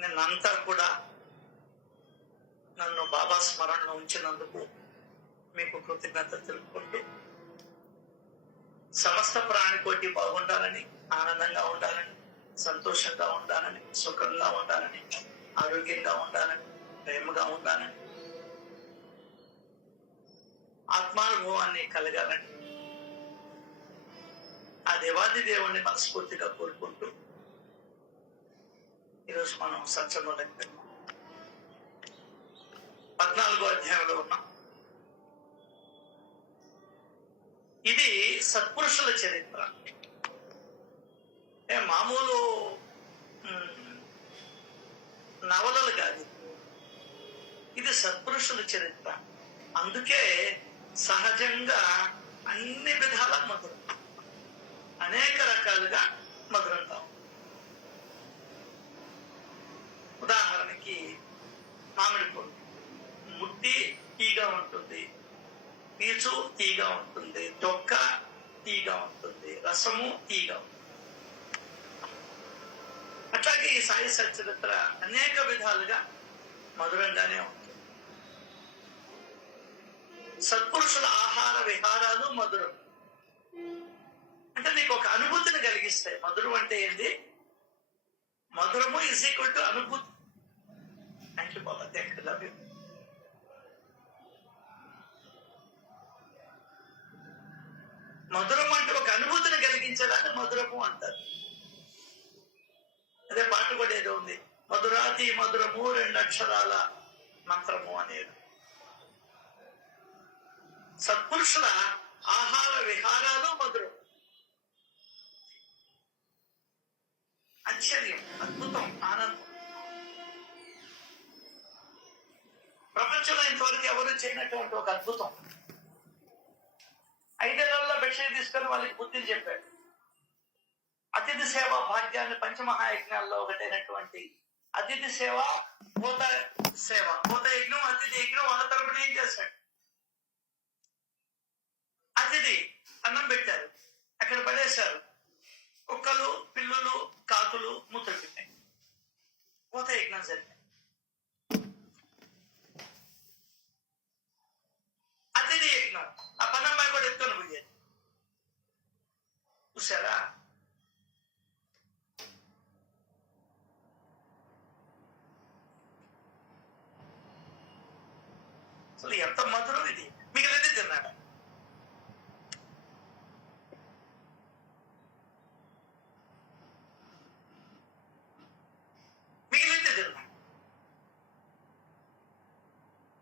నిన్నంతా కూడా నన్ను బాబా స్మరణలో ఉంచినందుకు మీకు కృతజ్ఞత తెలుపుకుంటూ, సమస్త ప్రాణికోటి బాగుండాలని, ఆనందంగా ఉండాలని, సంతోషంగా ఉండాలని, సుఖంగా ఉండాలని, ఆరోగ్యంగా ఉండాలని, ప్రేమగా ఉండాలని, ఆత్మానుభవాన్ని కలగాలని ఆ దేవాది దేవుణ్ణి మనస్ఫూర్తిగా కోరుకుంటూ ఈరోజు మనం సత్సంగంలోకి వెళ్తాం. 14వ అధ్యాయంలో ఉన్నాం. ఇది సత్పురుషుల చరిత్ర. మామూలు నవలలు కాదు, ఇది సత్పురుషుల చరిత్ర. అందుకే సహజంగా అన్ని విధాల మధురం, అనేక రకాలుగా మధురంగా. ఉదాహరణకి మామిడి పండు ముట్టి తీగా ఉంటుంది, పీచు తీగా ఉంటుంది, డొక్క తీగా ఉంటుంది, రసము తీగా ఉంటుంది. అట్లాగే ఈ సాయి సచరిత్ర అనేక విధాలుగా మధురంగానే ఉంటుంది. సత్పురుషుల ఆహార విహారాలు మధురం. అంటే నీకు ఒక అనుభూతిని కలిగిస్తాయి. మధురం అంటే ఏంది? మధురము ఈజ్ ఈక్వల్ టు అనుభూతి. Thank you Baba, thank you, love you. మధురం అంటే ఒక అనుభూతిని కలిగించేదాన్ని మధురము అంటారు. అదే పాట కూడా ఏదో ఉంది, మధురాతి మధురము 2 అక్షరాల మంత్రము అనేది. సత్పురుషుల ఆహార విహారాలు మధురం. ఆశ్చర్యం, అద్భుతం, ఆనందం. ప్రపంచంలో ఇంతవరకు ఎవరు చేయనటువంటి ఒక అద్భుతం. 5 నెలల్లో భిక్ష తీసుకొని వాళ్ళకి బుద్ధిని చెప్పాడు. అతిథి సేవ భాగ్యాన్ని పంచమహాయజ్ఞాల్లో ఒకటైనటువంటి అతిథి సేవ, భూత సేవ. భూత యజ్ఞం, అతిథి యజ్ఞం వాళ్ళ తరపున ఏం చేశాడు? అతిథి అన్నం పెట్టారు, అక్కడ పడేశారు. కుక్కలు, పిల్లులు, కాకులు మూతలు పెట్టాయి. భూత యజ్ఞం జరిగింది. అతిథి యజ్ఞం ఆ పనమ్మాయి కూడా ఎత్తుకొని పోయేది. చూసారా? అసలు ఎంత మధురం ఇది. మిగిలింది తిన్నాడు.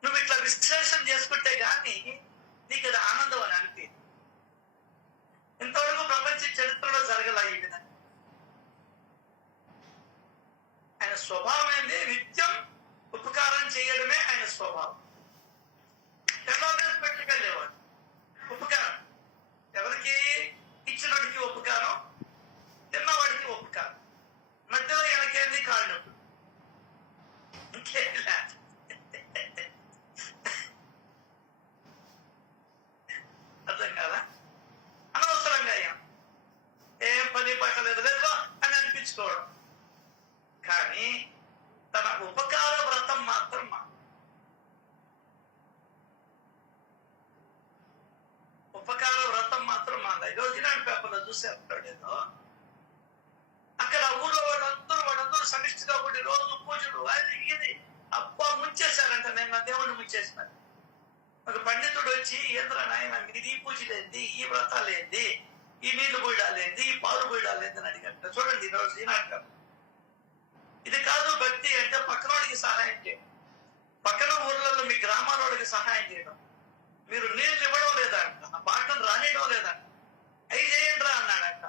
నువ్వు ఇట్లా విశ్లేషణ చేసుకుంటే గాని నీకు అది ఆనందం అని అనిపించింది. ఇంతవరకు ప్రపంచ చరిత్రలో జరగల ఈ విధంగా. ఆయన స్వభావం ఏంది? నిత్యం ఉపకారం చేయడమే ఆయన స్వభావం. పెట్టుకెళ్ళేవాడు ఉపకారం. ఎవరికి? ఇచ్చినోడికి ఉపకారం, తిన్నవాడికి ఉపకారం. మధ్యలో వెనకేంది? కాళ్ళు. ఇంకేం లేదు. అర్థం కాదా? అనవసరంగా ఏం పని పట్టలేదు లేదో అని అనిపించుకోవడం. కానీ తన ఉపకార వ్రతం మాత్రం ఉపకార వ్రతం మాత్రం మాందా. ఈరోజు ఈనాడు పేపర్లో చూసేస్తాడు ఏదో. అక్కడ ఊళ్ళో వాళ్ళందరూ సమిష్టిగా ఉండి రోజు పూజలు అది ఇది అబ్బా ముంచేశారంట. నేను నా దేవుడిని ముంచేసినాను. ఒక పండితుడు వచ్చి, ఏంద్ర నాయన మీది ఈ పూజలేంది, ఈ వ్రతాలేంది, ఈ నీళ్లు పోయడాలేంది, ఈ పాలు పోయడాలేంది అని అడిగంట. చూడండి ఈరోజు ఈనాడు. ఇది కాదు భక్తి అంటే పక్కనోడికి సహాయం చేయడం, పక్కన ఊర్లలో మీ గ్రామాలకి సహాయం చేయడం. మీరు నీళ్ళు ఇవ్వడం లేదంట, ఆ పాటను రానియడం లేదంట. అవి చేయండి రా అన్నాడంట.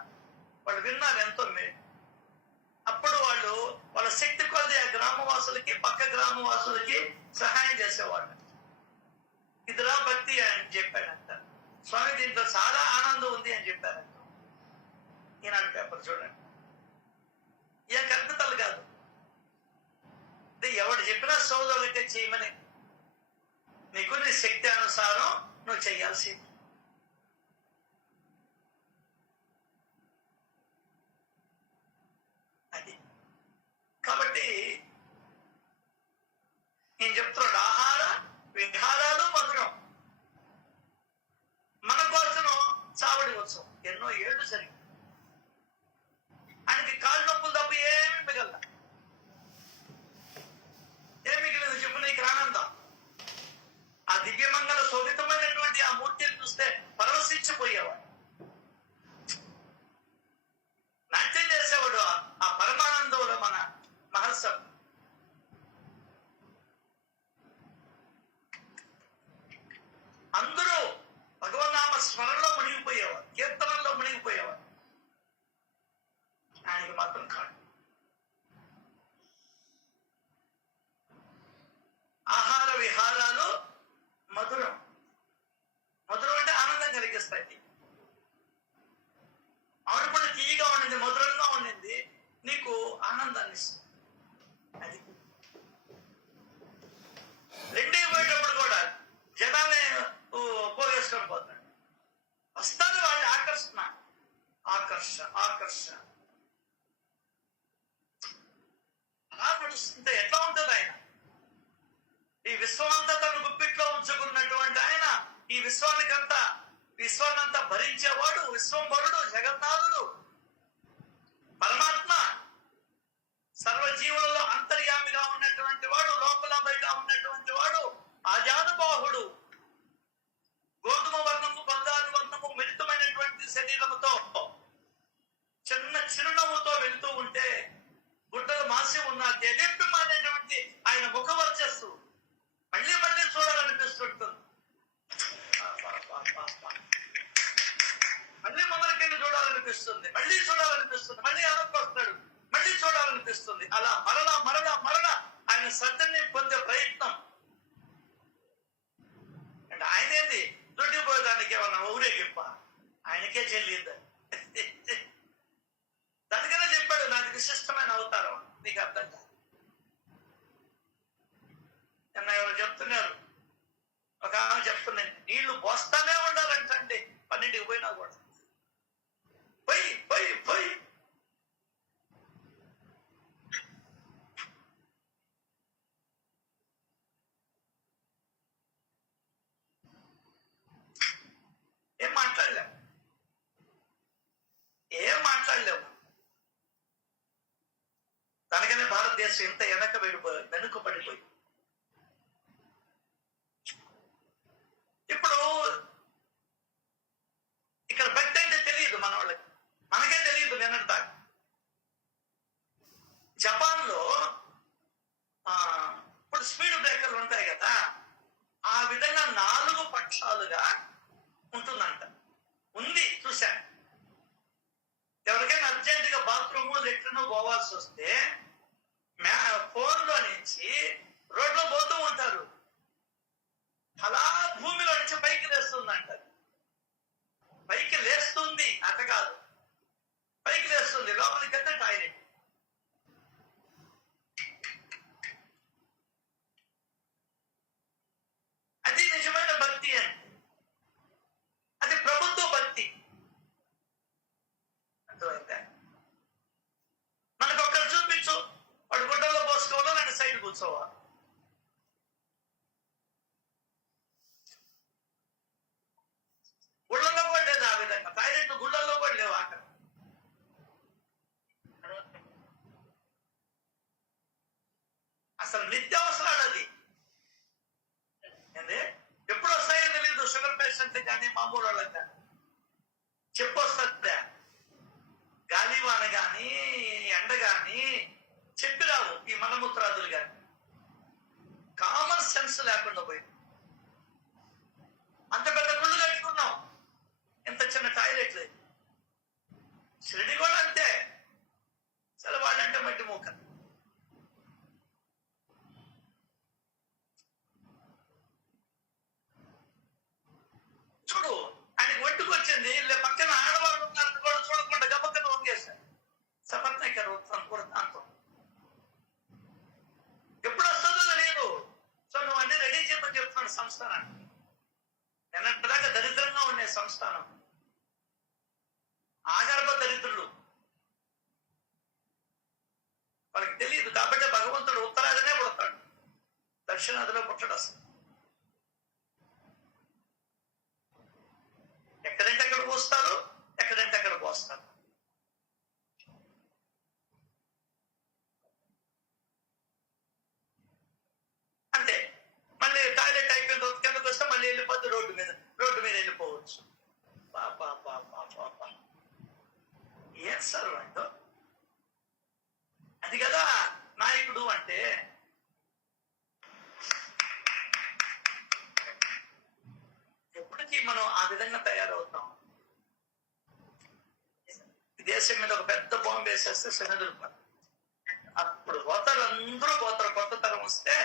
వాళ్ళు విన్నారు, ఎంతో మేలు. అప్పుడు వాళ్ళు వాళ్ళ శక్తి కొద్ది ఆ గ్రామవాసులకి, పక్క గ్రామవాసులకి సహాయం చేసేవాళ్ళు. ఇదిరా భక్తి అని చెప్పాడంట. స్వామి దీంట్లో చాలా ఆనందం ఉంది అని చెప్పారంట. ఈనాడు పేపర్ చూడండి. ఏ కల్పితాలు కాదు, ఎవడు చెప్పినా సోదరులకే చేయమని. నీకు నీ శక్తి అనుసారం నువ్వు చేయాల్సింది. అది కాబట్టి ఆనందాన్ని ఇస్తుంది. అది రెండే పోయేటప్పుడు కూడా జనాలే పోగేసుకొని పోతాడు. వస్తారు వాళ్ళ ఆకర్షణ, ఆకర్షణ అలా నడుస్తుంటే ఎట్లా ఉంటుంది ఆయన? ఈ విశ్వమంతా తన గుప్పిట్లో ఉంచుకున్నటువంటి ఆయన, ఈ విశ్వాన్నంతా భరించేవాడు, విశ్వంభరుడు, జగన్నాథుడు, పరమాత్మ, సర్వజీవులలో అంతర్యామిగా ఉన్నటువంటి వాడు, లోపల బయట ఉన్నటువంటి వాడు, ఆజానుబాహుడు, గోధుమ వర్ణము, బంగారు వర్ణము మిళితమైనటువంటి శరీరముతో చిన్న చిరునవ్వుతో వెళ్తూ ఉంటే గుడ్డలు మాసి ఉన్న దేదీప్యమైనటువంటి ఆయన ముఖ వర్చస్సు మళ్ళీ మళ్ళీ చూడాలనిపిస్తుంటుంది. మళ్ళీ మొదటికెళ్ళి చూడాలనిపిస్తుంది, మళ్ళీ అనుకొస్తాడు, మళ్ళీ చూడాలనిపిస్తుంది. అలా మరలా ఆయన సత్యాన్ని పొందే ప్రయత్నం. అంటే ఆయన ఏంది దొడ్డిపోయేదానికి ఏమన్నా ఊరేగింప? ఆయనకే చెల్లింది. దానికనే చెప్పాడు, నాకు విశిష్టమైన అవతారం. నీకు అర్థం కాదు. నిన్న ఎవరు చెప్తున్నారు, ఒక ఆమె చెప్తున్నాను, నీళ్లు పోస్తానే ఉండాలంటే 12కి పోయినా కూడా పోయి ఏం మాట్లాడలేము. దానికనే భారతదేశం ఇంత వెనుకబడిపోయి. ఇప్పుడు ఇక్కడ భక్తి అంటే తెలియదు మన వాళ్ళకి, మనకే తెలియదు. నిన్నటిదా జపాన్ లో ఇప్పుడు స్పీడ్ బ్రేకర్లు ఉంటాయి కదా, ఆ విధంగా 4 పక్షాలుగా ఉంటుందంట. ఉంది, చూశా. ఎవరికైనా అర్జెంట్ గా బాత్రూమ్, లెట్రిన్ పోవాల్సి వస్తే ఫోన్ లో నుంచి రోడ్లో పోతూ ఉంటారు. అలా భూమిలో నుంచి పైకి లేస్తుందంట. పైకి లేస్తుంది అట కాదు, పైకి లేస్తుంది. లోపలికి వెళ్తే టాయిలెట్. అది నిజమైన భక్తి అని. అది ప్రభుత్వ భక్తి. అర్థమైందా? మనకు ఒక్కరు చూపించు, వాడు గుడ్డల్లో పోసుకోవాలో నన్ను సైడ్ కూర్చోవాలి. గుళ్ళల్లో కూడా లేదు ఆ విధంగా. టాయిలెట్ గుళ్ళల్లో కూడా లేవు అక్కడ. అసలు నిత్యావసరాలు అది. ఏంది ఎప్పుడు వస్తాయో తెలియదు. షుగర్ పేషెంట్ కానీ మామూలు వాళ్ళకి కానీ చెప్పొస్తుందా? గాలివాన కానీ ఎండ కానీ చెప్పిరావు ఈ మలమూత్రాదులు కానీ. కామన్ సెన్స్ లేకుండా పోయింది. అంత పెద్ద గుళ్ళు కట్టుకున్నాం, ఎంత చిన్న టాయిలెట్ లేదు. షిరిడి కూడా అంతే. సరే వాళ్ళంటే మట్టి మూక. చూడు, ఆయనకి ఒంటికి వచ్చింది, పక్కన ఆడవాళ్ళు ఉన్నారు కూడా చూడకుండా గబక్కన ఒకేసారు. సపత్నకర కూడా దాంతో ఎప్పుడు వస్తుందో తెలియదు. సో నువ్వు అన్ని రెడీ చేయమని చెప్తున్నాడు సంస్థానాన్ని. నిన్నటిదాకా దరిద్రంగా ఉండే సంస్థానం, ఆగర్భ దరిద్రులు. వాళ్ళకి తెలియదు కాబట్టి భగవంతుడు ఉత్తరాదినే పుడతాడు, దక్షిణాదిలో పుట్టడు. అసలు ఎక్కడంటే అక్కడ పోస్తారు, ఎక్కడంటే అక్కడ పోస్తారు. అంటే మళ్ళీ టాయిలెట్ అయిపోయిన తర్వాత కిందకు వస్తే మళ్ళీ వెళ్ళిపోద్ది రోడ్డు మీద వెళ్ళిపోవచ్చు. ఏం సార్ వాడు? అది కదా నాయకుడు అంటే. ఎప్పటికీ మనం ఆ విధంగా తయారవుతాం. దేశం మీద ఒక పెద్ద బాంబు వేసేస్తే శనదులు అప్పుడు పోతారు, అందరూ పోతారు. కొత్త తరం వస్తే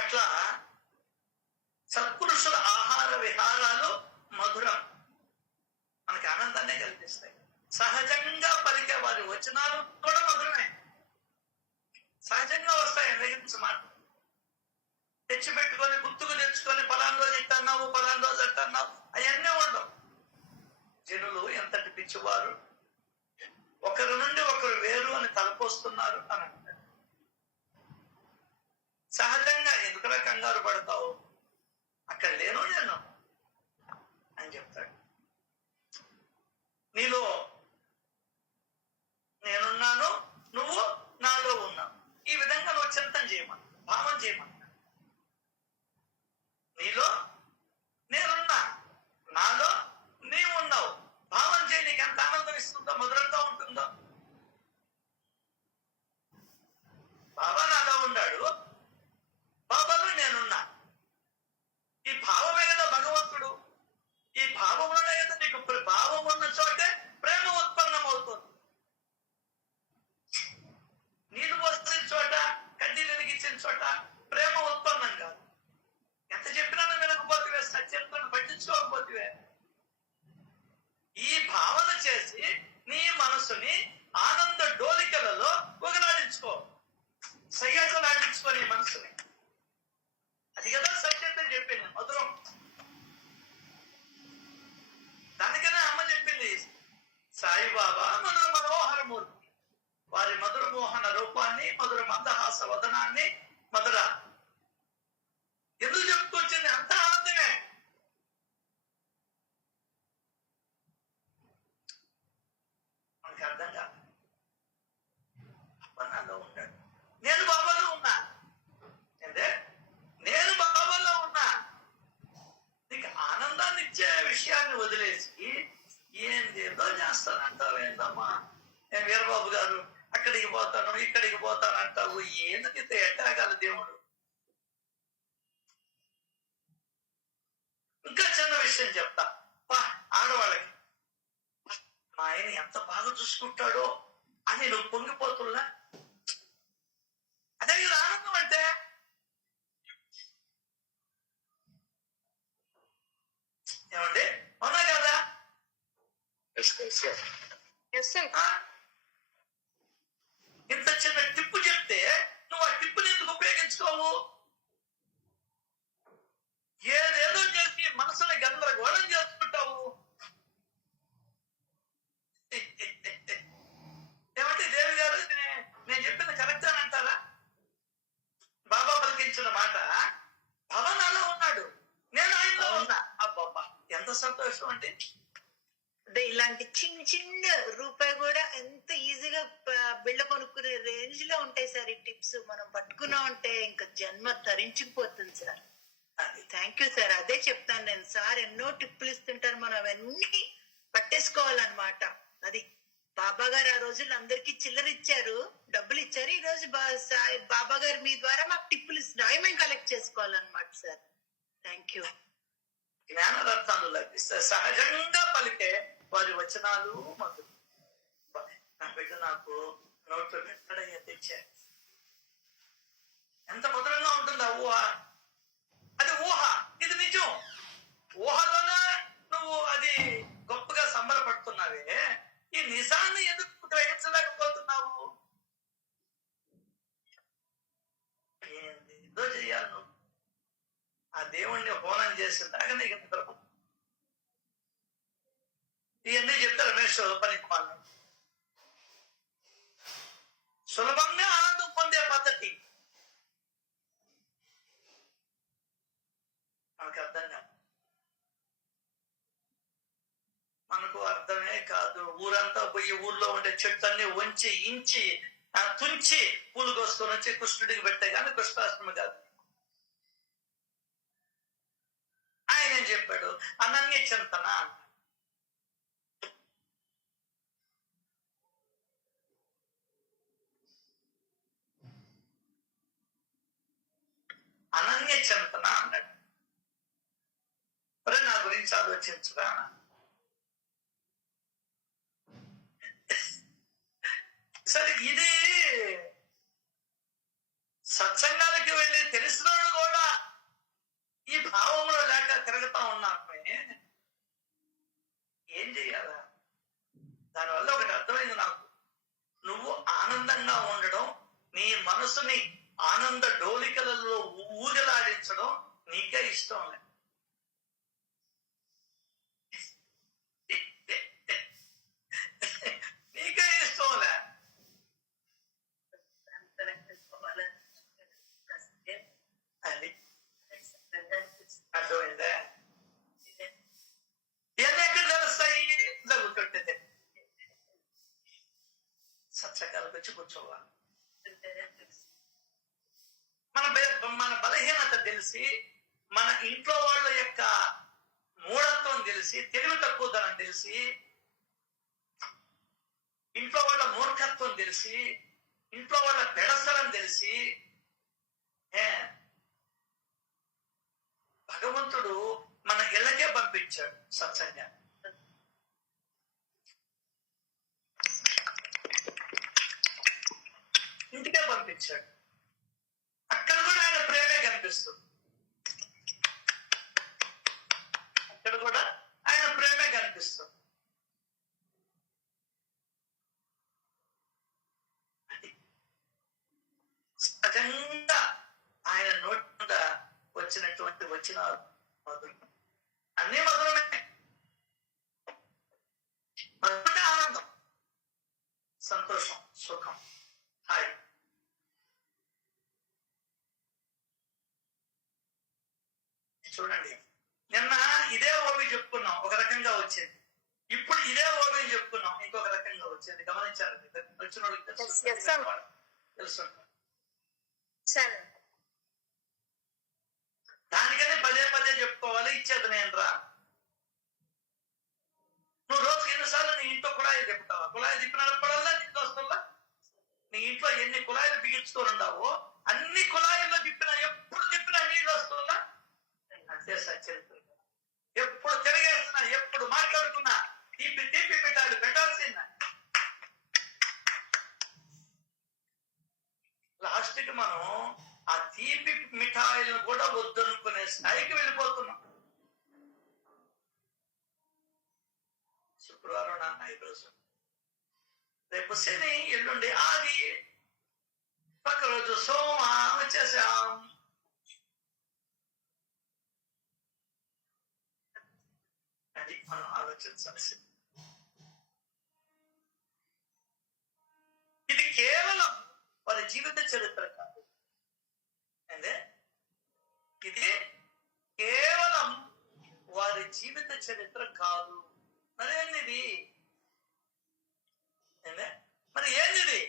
అట్లా సత్పురుషుల ఆహార విహారాలు మధురం మనకి ఆనందాన్ని కలిగిస్తాయి. సహజంగా పలికే వారి వచనాలు కూడా మధురమే, సహజంగా వస్తాయి. దగ్గర నుంచి మాట తెచ్చిపెట్టుకొని గుర్తుకు తెచ్చుకొని పలానా రోజు ఇట్టన్నావు, పలానా రోజు అట్టన్నావు, అవన్నీ ఉండవు. జనులు ఎంతటి పిచ్చివారు, ఒకరి నుండి ఒకరు వేరు అని తలపోస్తున్నారు అని అంటారు. సహజంగా ఎందుకులా కంగారు పడతావు, అక్కడ లేను నేను అని చెప్తాడు. నీలో నేనున్నాను, నువ్వు నాలో ఉన్నావు. ఈ విధంగా నువ్వు చింతన చేయమని, భావం చేయమని. నీలో నేనున్నా, నాలో నీవు ఉన్నావు. భావం చేయి. నీకు ఎంత ఆనందం ఇస్తుందో, మధురంగా ఉంటుందో. బాబా నాలో ఉన్నాడు, బాబాలో నేనున్నా. ఈ భావమే కదా భగవంతుడు. ఈ భావంలోనే కదా నీకు భావం ఉన్న చోటే ప్రేమ ఉత్పన్నం అవుతుంది. నీళ్లు పోసిన చోట, కడ్డీలు వెలిగించిన చోట ప్రేమ ఉత్పన్నం కాదు. ఎంత చెప్పినా వినకపోతే, సత్యంతో పట్టించుకోకపోతే, ఈ భావన చేసి నీ మనసుని ఆనంద డోలికలలో ఒకలాడించుకో, సయ్యాటలాడించుకో నీ మనసుని. అది కదా సత్యంతో చెప్పింది, మధురం. దానికనే అమ్మ చెప్పింది, సాయిబాబా మధుర మనోహరమూర్తి. వారి మధుర మోహన రూపాన్ని, మధుర మందహాస వదనాన్ని, మధుర ఎందుకు చెప్పుకొచ్చింది? అంత ఆనందమే. మనకి అర్థం కాదు. నాలో ఉన్నాడు, నేను బాబాలో ఉన్నా. అంటే నేను బాబాలో ఉన్నా. నీకు ఆనందాన్ని ఇచ్చే విషయాన్ని వదిలేసి ఏందేదో చేస్తానంటావు. ఏందమ్మా నేను వీరబాబు గారు అక్కడికి పోతాను, ఇక్కడికి పోతాను అంటావు. ఎందుకు ఎట్టాగాలి దేవుడు? ఇంకా చిన్న విషయం చెప్తా. ఆడవాళ్ళకి మా ఆయన ఎంత బాగా చూసుకుంటాడో అని నువ్వు పొంగిపోతున్నా, అదే కదా ఆనందం అంటే. ఏమండి, అవునా కదా? ఇంత చిన్న టిప్పు చెప్తే నువ్వు ఆ టిప్పుని ఎందుకు ఉపయోగించుకోవు? ఏదేదో చేసి మనసుని గందరగోళం చేసుకుంటావు. ఏమంటే దేవి గారు, నేను చెప్పింది కరెక్ట్ అని అంటారా? బాబా పలికించిన మాట, భవనాలో ఉన్నాడు, నేను ఆయనలో ఉన్నా. అబ్బబ్బా ఎంత సంతోషం అంటే. ఇలాంటి చిన్న చిన్న రూపాయి కూడా ఎంత ఈజీగా బిళ్ళ కొనుక్కునే రేంజ్ లో ఉంటాయి సార్ ఈ టిప్స్. మనం పట్టుకున్నా ఉంటే ఇంకా జన్మ తరించిపోతుంది సార్. Thank you sir. అదే చెప్తాను నేను. సార్ ఎన్నో టిప్పులు ఇస్తుంటారు, మనం అవన్నీ పట్టేసుకోవాలన్నమాట. అది బాబా గారు ఆ రోజుల్లో అందరికి చిల్లర ఇచ్చారు, డబ్బులు ఇచ్చారు. ఈ రోజు బాబా గారు మీ ద్వారా మాకు టిప్పులు ఇస్తున్నారు, మేము కలెక్ట్ చేసుకోవాలన్నమాట సార్. Thank you. జ్ఞానరత్నాలు లభిస్తే సహజంగా పలికే వారి వచనాలు మధురం. నా బిడ్డ నాకు నోట్లో పెట్టడయ్యా తెచ్చారు. ఎంత మధురంగా ఉంటుంది ఆ ఊహ. అది ఊహ, ఇది నిజం. ఊహలోనే నువ్వు అది గొప్పగా సంబరపడుతున్నావే, ఈ నిజాన్ని ఎందుకు గ్రహించలేకపోతున్నావు? ఏదో చెయ్యాలి నువ్వు. ఆ దేవుణ్ణి హోనం చేసేదాకా నీకు నిద్ర. ఇవన్నీ చెప్తే రమేష్ పనికి మాను. సులభంగా ఆనందం పొందే పద్ధతి మనకు అర్థం కాదు. మనకు అర్థమే కాదు. ఊరంతా పోయి ఊర్లో ఉండే చెట్లన్నీ వంచి ఇంచి తుంచి పూలు కోసుకొని వచ్చి కృష్ణుడికి పెట్టే కానీ కృష్ణాష్టమి కాదు. ఆయన ఏం చెప్పాడు? అనన్య చింతన. అనన్య చింతన అన్నాడు. మరి నా గురించి ఆలోచించురా. సరే, ఇది సత్సంగాలకి వెళ్ళి తెలిసినోడు కూడా ఈ భావంలో లేక తిరుగుతా ఉన్నామే. మనసుని ఆనంద డోలికలలో ఊగలాడించడం నీకే ఇష్టం లే. నీకే ఇష్టం లే. అది అర్థమైందా? ఇవన్నీ ఎక్కడ తెలుస్తాయి? జరుగుతుంటే సత్సంగాలకు వచ్చి కూర్చోవాలి. మన బలహీనత తెలిసి, మన ఇంట్లో వాళ్ళ యొక్క మూఢత్వం తెలిసి, తెలివి తక్కువతనం తెలిసి, ఇంట్లో వాళ్ళ మూర్ఖత్వం తెలిసి, ఇంట్లో వాళ్ళ పెడసలం తెలిసి, భగవంతుడు మన ఇళ్ళకే పంపించాడు సత్సంగా. ఇంటికే పంపించాడు. అక్కడ కూడా ఆయన ప్రేమే కనిపిస్తుంది. అక్కడ కూడా ఆయన ప్రేమే కనిపిస్తుంది. అది సహజంగా ఆయన నోటి మీద వచ్చినటువంటి వచ్చిన మధురం అన్ని మధురమే. మధురమే ఆనందం, సంతోషం, సుఖం, హాయ్. చూడండి, నిన్న ఇదే ఓవి చెప్పుకున్నాం, ఒక రకంగా వచ్చింది. ఇప్పుడు ఇదే ఓవి చెప్పుకున్నాం, ఇంకొక రకంగా వచ్చింది. గమనించారు? వచ్చిన వాళ్ళకి తెలుసు. దానికనే పదే పదే చెప్పుకోవాలి. ఇచ్చేది నేను రా. నువ్వు రోజుకి ఎన్నిసార్లు నీ ఇంట్లో కుళాయిలు చెప్తావా? కుళాయి తిప్పినప్పుడల్లా నీకు వస్తుందా? నీ ఇంట్లో ఎన్ని కుళాయిలు బిగించుకొని ఉండవో అన్ని కుళాయిల్లో ఎప్పుడు తిప్పినా నీళ్ళు వస్తుందా? అంతే సత్యం. ఎప్పుడు తిరగేస్తున్నా, ఎప్పుడు మాట్లాడుకున్నా తీపి మిఠాయిలు పెట్టాల్సిందా? లాస్ట్ కి మనం ఆ తీపి మిఠాయిలను కూడా వద్దనుకునే స్థాయికి వెళ్ళిపోతున్నాం. శుక్రవారం నాన్న, ఈరోజు రేపు శని, ఎల్లుండి ఆది, పక్క రోజు సోమ, వచ్చేసాం. అది మనం ఆలోచించాల్సింది. ఇది కేవలం వారి జీవిత చరిత్ర కాదు. అంటే ఇది కేవలం వారి జీవిత చరిత్ర కాదు. మరేంది? మరి ఏంది?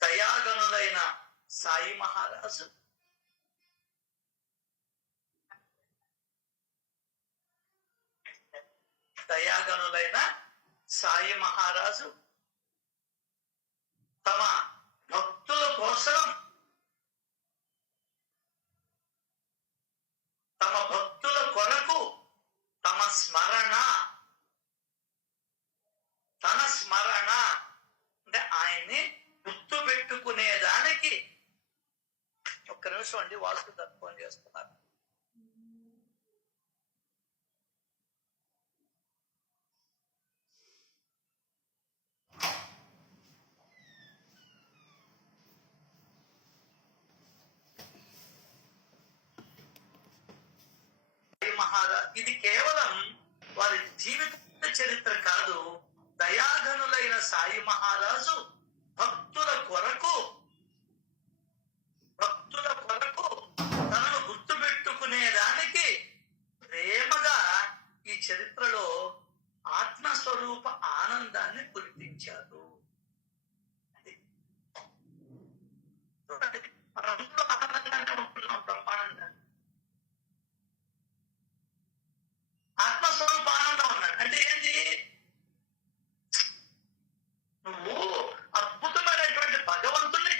దయాగనులైన సాయి మహారాజు తమ భక్తుల కోసం, తమ భక్తుల కొరకు తన స్మరణ అంటే ఆయన్ని గుర్తు పెట్టుకునేదానికి. ఒక్క నిమిషం అండి, వాస్తు తత్వం చేస్తున్నారు. ఇది కేవలం వారి జీవిత చరిత్ర కాదు. దయాఘనులైన సాయి మహారాజు భక్తుల కొరకు తనను గుర్తు పెట్టుకునేదానికి ప్రేమగా ఈ చరిత్రలో ఆత్మస్వరూప ఆనందాన్ని గుర్తించారు. మనంలో ఆనందంగా ఉంటున్నాం, బ్రహ్మానందంగా. ఆత్మస్వరూప ఆనందం అన్నాడు అంటే ఏంటి? నువ్వు అద్భుతమైనటువంటి భగవంతుణ్ణి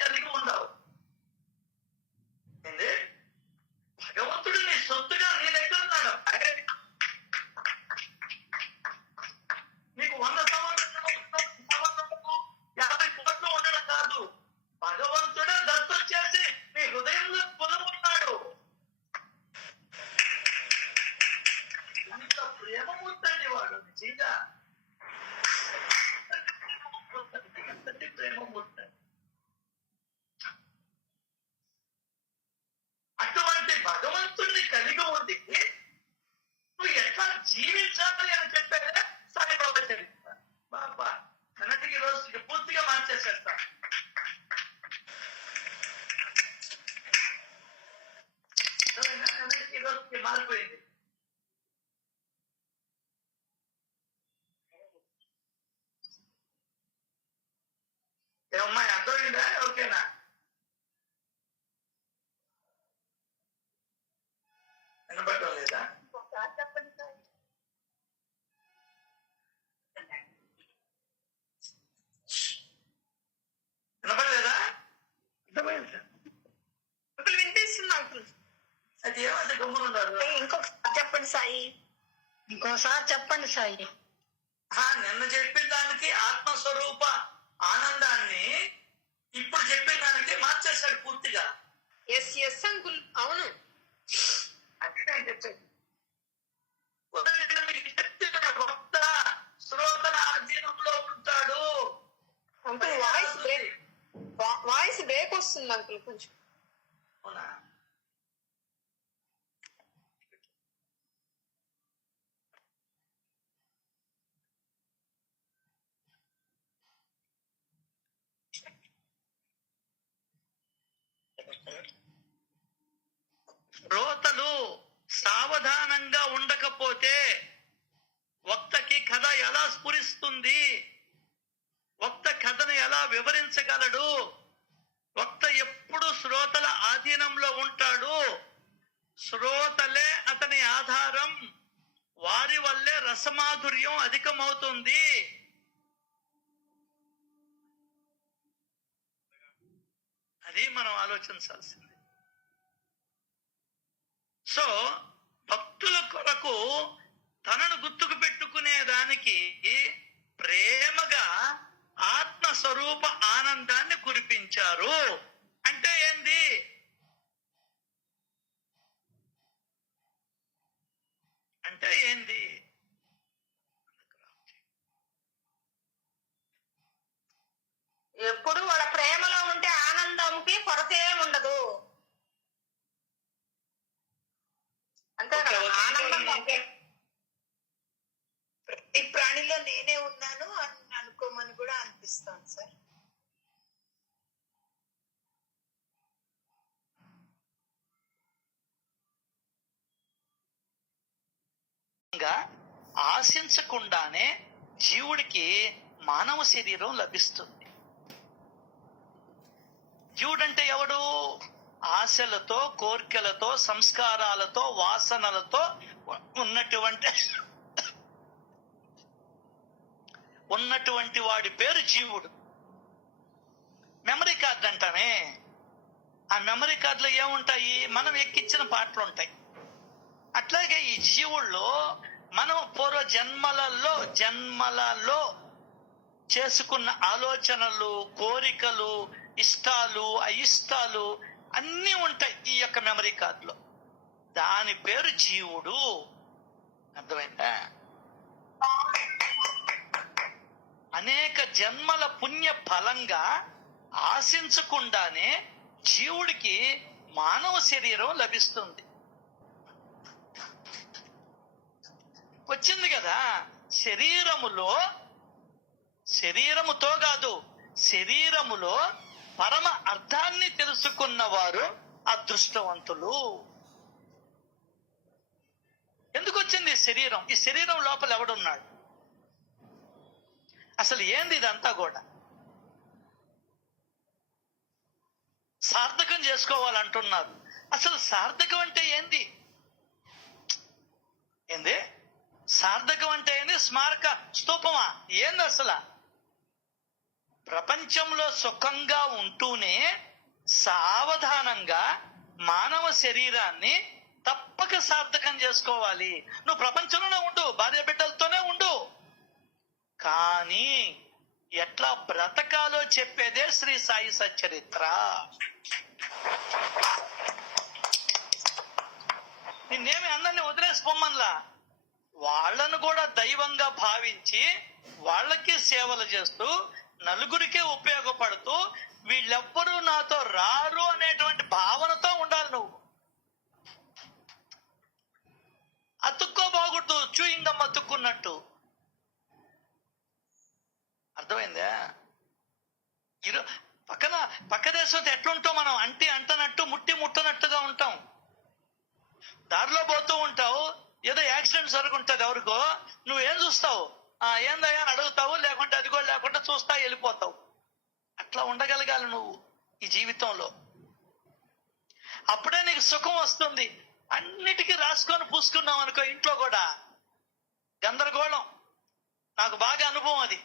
ఈరోజుకి మారిపోయింది. ఏమమ్మా అర్థమైందా ఎవరికైనా? వినపడటం లేదా? చెప్పండి సార్. వినపడలేదా? అర్థమైంది. అంకుల్ వినిపిస్తుంది అంకుల్. అది ఏమంటే గమ్మునున్నారు. ఇంకొకసారి చెప్పండి సాయి. ఇంకోసారి చెప్పండి సాయి. నిన్న చెప్పిన దానికి ఆత్మస్వరూప ఆనందాన్ని ఇప్పుడు చెప్పిన దానికి మార్చేశాడు పూర్తిగా. ఎస్ ఎస్ అంకుల్, అవును. భక్త శ్రోతల ఆధీనంలో ఉంటాడు. అంకుల్ వాయిస్ బ్రేక్ వస్తుంది అంకుల్ కొంచెం. అవునా? శ్రోతలు సావధానంగా ఉండకపోతే వక్తకి కథ ఎలా స్ఫురిస్తుంది? వక్త కథను ఎలా వివరించగలడు? వక్త ఎప్పుడు శ్రోతల ఆధీనంలో ఉంటాడు. శ్రోతలే అతని ఆధారం. వారి వల్లే రసమాధుర్యం అధికమవుతుంది. అది మనం ఆలోచించాల్సింది. సో భక్తుల కొరకు తనను గుర్తుకు పెట్టుకునే దానికి ప్రేమగా ఆత్మస్వరూప ఆనందాన్ని కురిపించారు. అంటే ఏంది? అంటే ఏంది? ఎప్పుడు వాళ్ళ ప్రేమలో ఉంటే ఆనందంకి కొరతే ఉండదు. అంతే కదా? ఆనందం ప్రతి ప్రాణిలో నేనే ఉన్నాను అని అనుకోమని కూడా అనిపిస్తాను సార్. ఆశించకుండానే జీవుడికి మానవ శరీరం లభిస్తుంది. జీవుడంటే ఎవడు? ఆశలతో, కోరికలతో, సంస్కారాలతో, వాసనలతో ఉన్నటువంటి వాడి పేరు జీవుడు. మెమరీ కార్డు అంటామే, ఆ మెమరీ కార్డులో ఏముంటాయి? మనం ఎక్కించిన పాటలు ఉంటాయి. అట్లాగే ఈ జీవుల్లో మనం పూర్వ జన్మలలో చేసుకున్న ఆలోచనలు, కోరికలు, ఇష్టాలు, అయిష్టాలు అన్నీ ఉంటాయి ఈ యొక్క మెమరీ కార్డులో. దాని పేరు జీవుడు. అర్థమైందా? అనేక జన్మల పుణ్య ఫలంగా ఆశించకుండానే జీవుడికి మానవ శరీరం లభిస్తుంది. వచ్చింది కదా. శరీరముతో కాదు, శరీరములో పరమ అర్థాన్ని తెలుసుకున్న వారు అదృష్టవంతులు. ఎందుకు వచ్చింది శరీరం? ఈ శరీరం లోపల ఎవడున్నాడు? అసలు ఏంది ఇదంతా కూడా? సార్థకం చేసుకోవాలంటున్నారు. అసలు సార్థకం అంటే ఏంది? సార్థకం అంటే ఏంది? స్మారక స్తూపమా? ఏంది అసలు? ప్రపంచంలో సుఖంగా ఉంటూనే సావధానంగా మానవ శరీరాన్ని తప్పక సార్థకం చేసుకోవాలి. నువ్వు ప్రపంచంలోనే ఉండు, భార్య బిడ్డలతోనే ఉండు, కానీ ఎట్లా బ్రతకాలో చెప్పేదే శ్రీ సాయి సచ్చరిత్ర. నిన్నేమి అందరినీ వదిలేసిపోమ్మన్లా, వాళ్ళను కూడా దైవంగా భావించి వాళ్ళకి సేవలు చేస్తూ నలుగురికే ఉపయోగపడుతూ వీళ్ళెవ్వరూ నాతో రారు అనేటువంటి భావనతో ఉండాలి. నువ్వు అతుక్కోబాగుంటూ చూయింగం అతుక్కున్నట్టు. అర్థమైందా? పక్క దేశంతో ఎట్లుంటాం మనం? అంటనట్టు ముట్టనట్టుగా ఉంటాం. దారిలో పోతూ ఉంటావు, ఏదో యాక్సిడెంట్ జరుగుంటది ఎవరికో, నువ్వేం చూస్తావు? ఏందయ్యా అని అడుగుతావు, లేకుంటే అది కూడా లేకుండా చూస్తా వెళ్ళిపోతావు. అట్లా ఉండగలగాలి నువ్వు ఈ జీవితంలో. అప్పుడే నీకు సుఖం వస్తుంది. అన్నిటికీ రాసుకొని పూసుకున్నావు అనుకో, ఇంట్లో కూడా గందరగోళం. నాకు బాగా అనుభవం అది.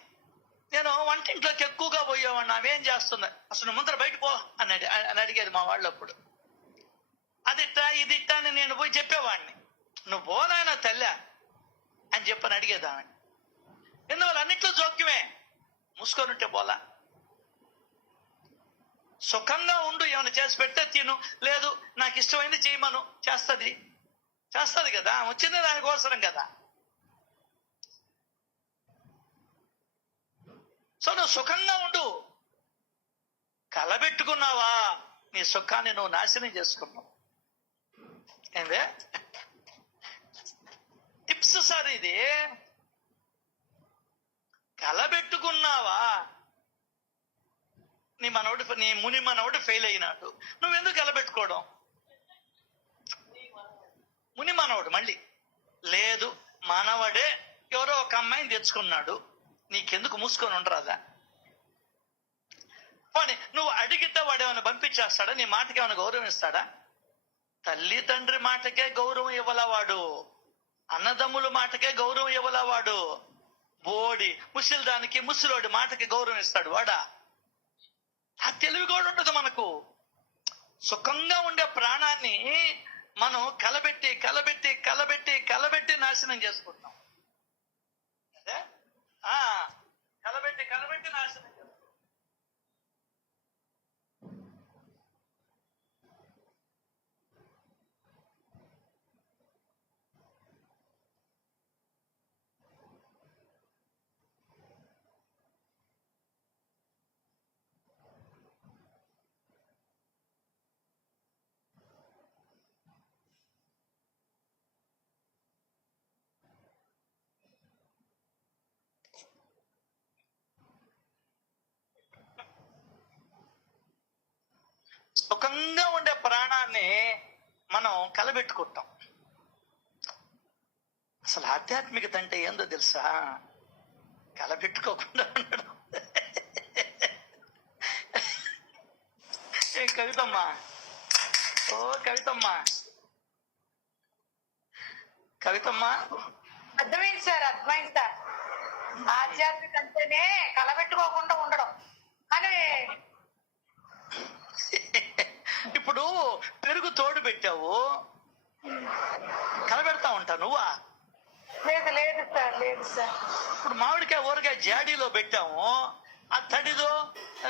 నేను వంటింట్లోకి ఎక్కువగా పోయేవాడిని. ఆమెం చేస్తుంది, అసలు ముందర బయట పో అని అడిగేది మా వాళ్ళు. అప్పుడు అదిట్టా ఇదిట్టా అని నేను పోయి చెప్పేవాడిని. నువ్వు పోనాయన తల్లా అని చెప్పని అడిగేది ఆమె. ఎందువల్ల అన్నిట్లో జోక్యమే. మూసుకొని ఉంటే పోలా. సుఖంగా ఉండు. ఏమైనా చేసి పెడితే తిను, లేదు నాకు ఇష్టమైంది చేయమను, చేస్తుంది కదా. వచ్చింది దానికోసరం కదా. సో నువ్వు సుఖంగా ఉండు. కలబెట్టుకున్నావా, నీ సుఖాన్ని నువ్వు నాశనం చేసుకున్నావు. ఏందే టిప్స్ సార్ ఇది. కలబెట్టుకున్నావా, నీ ముని మనవడు ఫెయిల్ అయినాడు, నువ్వెందుకు కలబెట్టుకోవడం? ముని మనవడు మళ్ళీ లేదు, మనవడే ఎవరో ఒక అమ్మాయిని తెచ్చుకున్నాడు, నీకెందుకు మూసుకొని ఉండరాదా? పోనీ నువ్వు అడిగితే వాడు ఏమైనా పంపించేస్తాడా? నీ మాటకి ఏమైనా గౌరవం ఇస్తాడా? తల్లి తండ్రి మాటకే గౌరవం ఇవ్వలా వాడు, అన్నదమ్ముల మాటకే గౌరవం ఇవ్వలా వాడు. బోడి ముసలిదానికి ముసలోడి మాటకి గౌరవం ఇస్తాడు వాడా? ఆ తెలివి కూడా ఉండదు మనకు. సుఖంగా ఉండే ప్రాణాన్ని మనం కలబెట్టి కలబెట్టి కలబెట్టి కలబెట్టి నాశనం చేసుకుంటాం. అదే కలబెట్టి కలబెట్టి నాశనం చేసుకుంటాం. సుఖంగా ఉండే ప్రాణాన్ని మనం కలబెట్టుకుంటాం. అసలు ఆధ్యాత్మికత అంటే ఏందో తెలుసా? కలబెట్టుకోకుండా ఉండడం. ఏ కవితమ్మా, ఓ కవితమ్మా, కవితమ్మా. అర్థమైంది సార్, అర్థమైంది సార్. ఆధ్యాత్మిక అంటేనే కలబెట్టుకోకుండా ఉండడం అని. ఇప్పుడు పెరుగు తోడు పెట్టావు, కలబెడతా ఉంటా నువ్వా? లేదు లేదు సార్, లేదు సార్. ఇప్పుడు మామిడికాయ ఊరకాయ జాడీలో పెట్టాము, ఆ తడిదో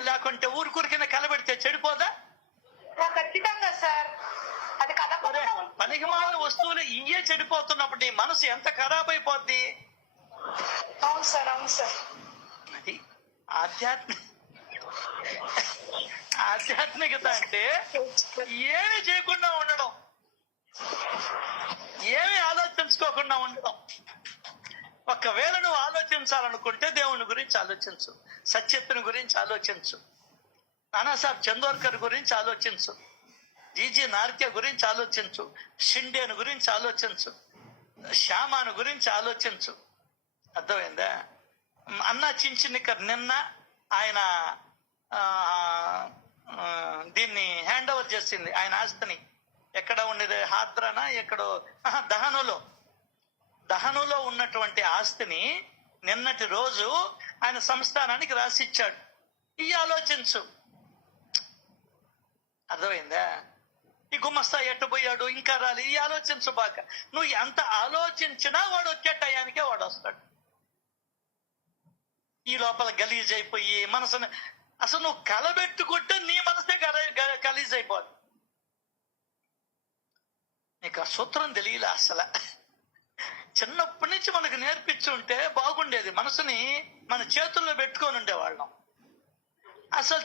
లేకుంటే ఊరికూరికిన కలబెడితే చెడిపోదా? ఖచ్చితంగా సార్. అది పనికిమాలిన వస్తువులు ఇయ్యే చెడిపోతున్నప్పుడు నీ మనసు ఎంత ఖరాబ్ అయిపోద్ది. అవును సార్, అవును సార్. అది ఆధ్యాత్మికత అంటే ఏమి చేయకుండా ఉండడం, ఏమి ఆలోచించుకోకుండా ఉండడం. ఒకవేళ నువ్వు ఆలోచించాలనుకుంటే దేవుని గురించి ఆలోచించు, సత్యత్తుని గురించి ఆలోచించు, నానాసాహెబ్ చందోర్కర్ గురించి ఆలోచించు, జీజీ నార్కే గురించి ఆలోచించు, షిండేను గురించి ఆలోచించు, శ్యామాను గురించి ఆలోచించు. అర్థమైందా? అన్నా చించినికర్ నిన్న ఆయన దీన్ని హ్యాండ్ ఓవర్ చేసింది, ఆయన ఆస్తిని. ఎక్కడ ఉండేది? హాత్రానా ఎక్కడో, దహనులో ఉన్నటువంటి ఆస్తిని నిన్నటి రోజు ఆయన సంస్థానానికి రాసిచ్చాడు. ఈ ఆలోచించు. అర్థమైందా? ఈ గుమస్తా ఎట్టబోయాడు, ఇంకా రాలి, ఈ ఆలోచించు బాగా. నువ్వు ఎంత ఆలోచించినా వాడు వచ్చే టయానికే వాడు వస్తాడు. ఈ లోపల గలీజ్ అయిపోయి మనసుని అసలు నువ్వు కలబెట్టుకుంటే నీ మనసే గలీజ్ అయిపోదు. నీకు ఆ సూత్రం తెలియలే అసలు. చిన్నప్పటి నుంచి మనకు నేర్పించుంటే బాగుండేది. మనసుని మన చేతుల్లో పెట్టుకొని ఉండేవాళ్ళం. అసలు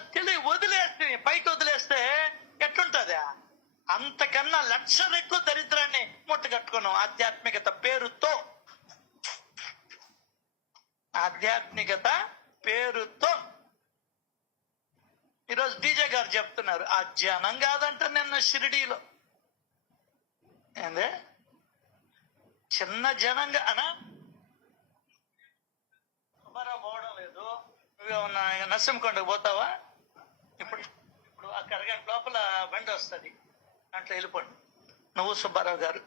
వదిలేస్తే, బయట వదిలేస్తే ఎట్లుంటది? అంతకన్నా 1,00,000 రెట్లు దరిద్రాన్ని ముట్టగట్టుకున్నాం ఆధ్యాత్మికత పేరుతో. ఆధ్యాత్మికత పేరుతో ఈరోజు డీజే గారు చెప్తున్నారు, ఆ జనం కాదంట నిన్న షిరిడీలో ఏందే చిన్న జనంగా అనా సుబ్బారావు పోవడం లేదు, నువ్వేమన్నా నరసింహకొండకు పోతావా? ఇప్పుడు ఇప్పుడు అక్కడ అరగంట లోపల బండి వస్తుంది, దాంట్లో వెళ్ళిపోండి నువ్వు సుబ్బారావు గారు.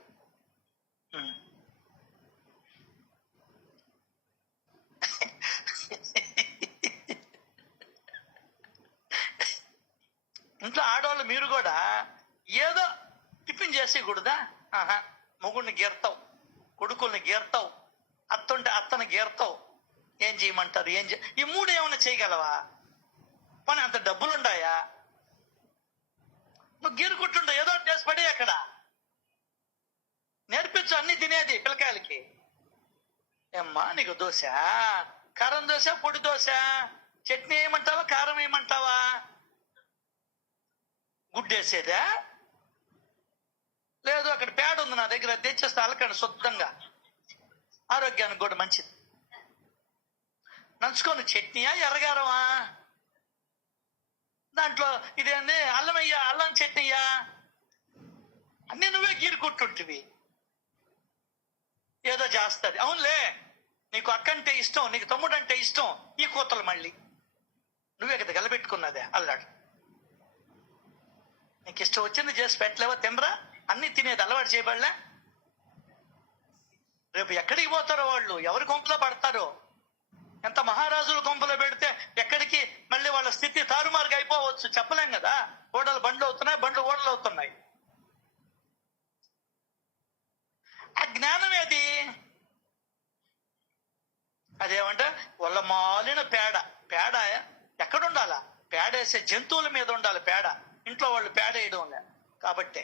ఇంట్లో ఆడవాళ్ళు మీరు కూడా ఏదో టిఫిన్ చేసేయకూడదా? ఆహా, మొగుడిని గీర్తావు, కొడుకుల్ని గీర్తావు, అత్తుంటే అత్తని గీర్తావు. ఏం చేయమంటారు? ఈ మూడు ఏమైనా చేయగలవా? మన అంత డబ్బులుండాయా? నువ్వు గీరుకుంటుండే ఏదో టేస్ట్ పడి అక్కడ నేర్పించు అన్ని తినేది పిల్లకాయలకి. ఏమ్మా నీకు దోశ, కారం దోశ, పొడి దోశ, చట్నీ వేయమంటావా, కారం వేయమంటావా, గుడ్డేసేదా? లేదు అక్కడ పేడ ఉంది నా దగ్గర, తెచ్చేస్తే అలకండి శుద్ధంగా, ఆరోగ్యానికి కూడా మంచిది. నంచుకొని చట్నీయా, ఎర్రగారమా, దాంట్లో ఇదేంది అల్లమయ్యా, అల్లం చట్నీయా, అన్ని నువ్వే గీరుకుంటుంటివి. ఏదో చేస్తుంది. అవునులే, నీకు అక్కంటే ఇష్టం, నీకు తమ్ముడు అంటే ఇష్టం, ఈ కూతలు మళ్ళీ నువ్వే కదా గలబెట్టుకున్నదే అల్లాడు. నీకు ఇష్టం వచ్చింది చేసి పెట్టలేవా? తినరా? అన్ని తినేది అలవాటు చేయబడలే? రేపు ఎక్కడికి పోతారో వాళ్ళు, ఎవరి కొంపలో పడతారో? ఎంత మహారాజుల కొంపలో పెడితే ఎక్కడికి మళ్ళీ వాళ్ళ స్థితి తారుమారుగా అయిపోవచ్చు, చెప్పలేం కదా. ఓడలు బండ్లు అవుతున్నాయి, బండ్లు ఓడలు అవుతున్నాయి. ఆ జ్ఞానం ఏది? అదేమంటే వాళ్ళ మాలిన పేడ. పేడ ఎక్కడుండాలా? పేడ వేసే జంతువుల మీద ఉండాలి పేడ. ఇంట్లో వాళ్ళు పేడ వేయడం లే కాబట్టి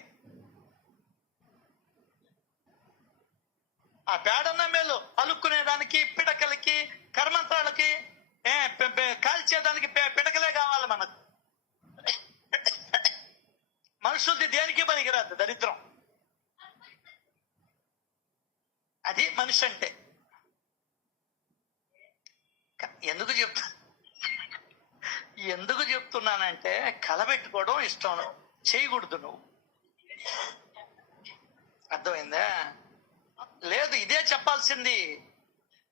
ఆ పేడన్న మేలు అలుక్కునేదానికి, పిడకలకి, కర్మంత్రాలకి, కాల్చేదానికి పిడకలే కావాలి మనకు. మనుషులది దేనికి పనికిరాదు, దరిద్రం. అది మనిషి అంటే. ఎందుకు చెప్తున్నానంటే కలబెట్టుకోవడం ఇష్టం చేయకూడదు నువ్వు. అర్థమైందా? లేదు ఇదే చెప్పాల్సింది.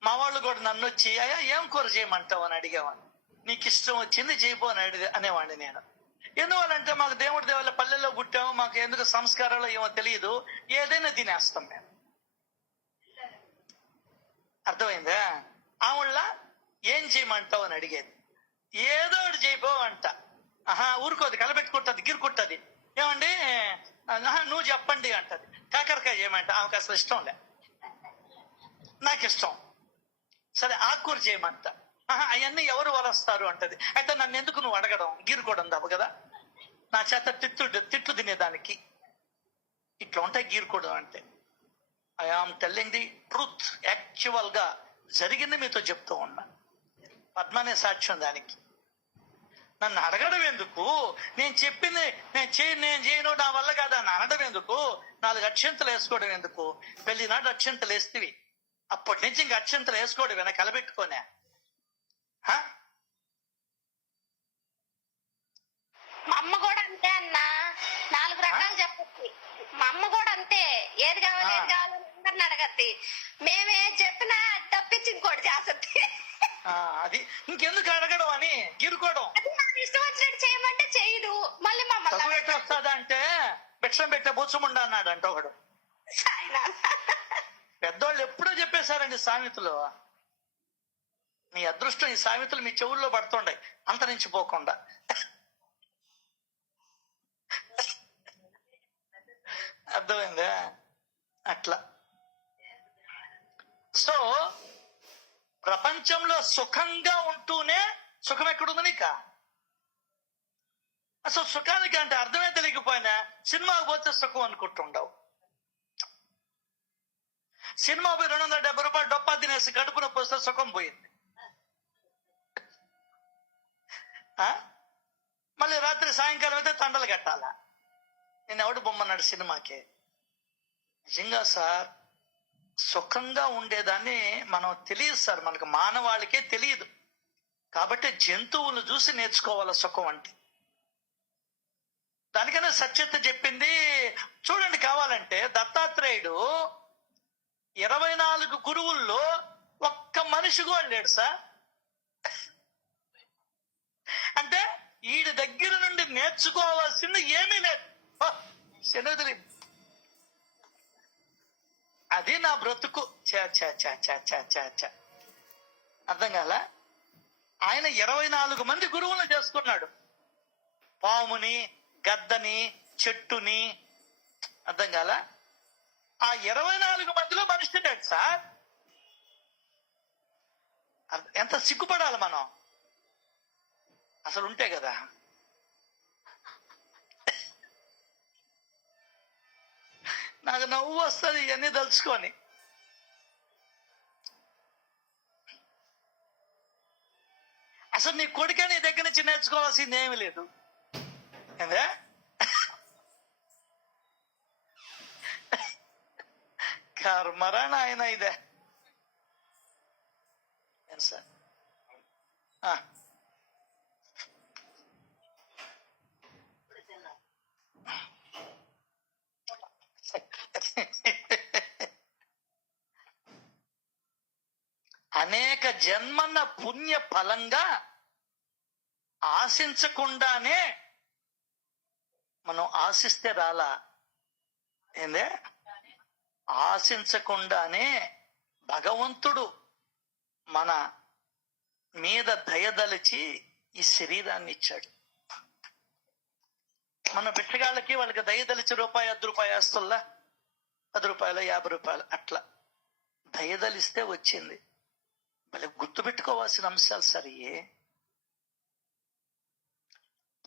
మా వాళ్ళు కూడా నన్ను వచ్చి అయ్యా ఏం కూర చేయమంటావు అని అడిగేవాడిని. నీకు ఇష్టం వచ్చింది చేయబో అని అనేవాడిని నేను. ఎందువల్లంటే మాకు దేవుడి దేవాళ్ళ పల్లెల్లో పుట్టాము, మాకు ఎందుకు సంస్కారాలు ఏమో తెలియదు, ఏదైనా తినేస్తాం మేము. అర్థమైందా? ఆవుళ్ళ ఏం చేయమంటావు అని అడిగేది. ఏదో ఒకటి చేయబో అంట. ఆహా ఊరుకోది, కలబెట్టుకుంటుంది, గిరుకుంటుంది. ఏమండి నువ్వు చెప్పండి అంటది. కాకరకాయ చేయమంట, ఆమెకు అసలు ఇష్టం లే, నాకు ఇష్టం. సరే ఆకుకూర చేయమంట, అవన్నీ ఎవరు వలస్తారు అంటది. అయితే నన్ను ఎందుకు నువ్వు అడగడం, గీరుకోవడం తప్ప కదా, నా చేత తిట్లు తినేదానికి. ఇట్లా ఉంటాయి గీరుకోవడం అంటే. I am telling the truth. Actual గా జరిగింది మీతో చెప్తూ ఉన్నా. పద్మనే సాక్ష్యం దానికి. నన్ను అడగడం ఎందుకు, నేను చెప్పింది నేను చేయను, నా వల్ల కాదా అని అనడం ఎందుకు, 4 అక్షంతలు వేసుకోవడం ఎందుకు? పెళ్లి నాడు అక్షంతలు వేస్తేవి, అప్పటి నుంచి ఇంక అక్షంతలు వేసుకోవడం కలబెట్టుకోనే. మా అమ్మ కూడా అంతే అన్న, 4 రకాలు చెప్పచ్చు. మా అమ్మ కూడా అంతే, ఏది కావాలి అందరిని అడగద్ది. మేమే చెప్పినా తప్పించి ఇంకోటి చేస్తుంది. అది ఇంకెందుకు అడగడం అని గీరుకోవడం. ఇష్టం వచ్చినట్టు చేయమంటే చేయదు. మళ్ళీ మమ్మల్ని వస్తుందా అంటే భిక్షం పెట్టే బుచ్చముండా అన్నాడు అంట ఒకడు. పెద్దోళ్ళు ఎప్పుడో చెప్పేశారండి సామెతలు. మీ అదృష్టం ఈ సామెతలు మీ చెవుల్లో పడుతుండే అంతరించిపోకుండా. అర్థమైందా? అట్లా. సో ప్రపంచంలో సుఖంగా ఉంటూనే సుఖం ఎక్కడుంది నీకు? అసలు సుఖానికి అంటే అర్థమే తెలియకపోయినా సినిమాకి పోతే సుఖం అనుకుంటుండవు. సినిమా పోయి 270 రూపాయలు డొప్పా తినేసి కడుపున పోస్తే సుఖం పోయింది. మళ్ళీ రాత్రి సాయంకాలం అయితే తండలు కట్టాలా. నేను ఎవడు బొమ్మన్నాడు సినిమాకి? నిజంగా సార్ సుఖంగా ఉండేదాన్ని మనం తెలియదు సార్, మనకు మానవాళికే తెలియదు. కాబట్టి జంతువులు చూసి నేర్చుకోవాలి సుఖం అంటే. దానికన్నా సత్యత చెప్పింది చూడండి. కావాలంటే దత్తాత్రేయుడు 24 గురువుల్లో ఒక్క మనిషి కూడా లేడు సార్. అంటే వీడి దగ్గర నుండి నేర్చుకోవాల్సింది ఏమీ లేదు. శనుదిరి అది నా బ్రతుకు. అర్థం కాల. ఆయన 24 మంది గురువులను చేసుకున్నాడు. పాముని, గద్దని, చెట్టుని. అర్థం కాల. ఆ 24 మందిలో మనిషి లేడు సార్. ఎంత సిగ్గుపడాలి మనం అసలు ఉంటే కదా. నాకు నవ్వు వస్తుంది ఇవన్నీ తలుచుకొని. అసలు నీ కొడుకే నీ దగ్గర నుంచి నేర్చుకోవాల్సింది ఏమీ లేదు. ఏందే కర్మరా నాయన ఇదే సార్. అనేక జన్మల పుణ్య ఫలంగా ఆశించకుండానే మనం ఆశిస్తే రాలా. ఏందే ఆశించకుండానే భగవంతుడు మన మీద దయదలిచి ఈ శరీరాన్ని ఇచ్చాడు. మన బిచ్చగాళ్ళకి వాళ్ళకి దయదలిచి రూపాయి 10 రూపాయలు వేస్తుల్లా, 10 రూపాయలు 50 రూపాయలు అట్లా దయదలిస్తే వచ్చింది. మళ్ళీ గుర్తుపెట్టుకోవాల్సిన అంశాలు సరియే.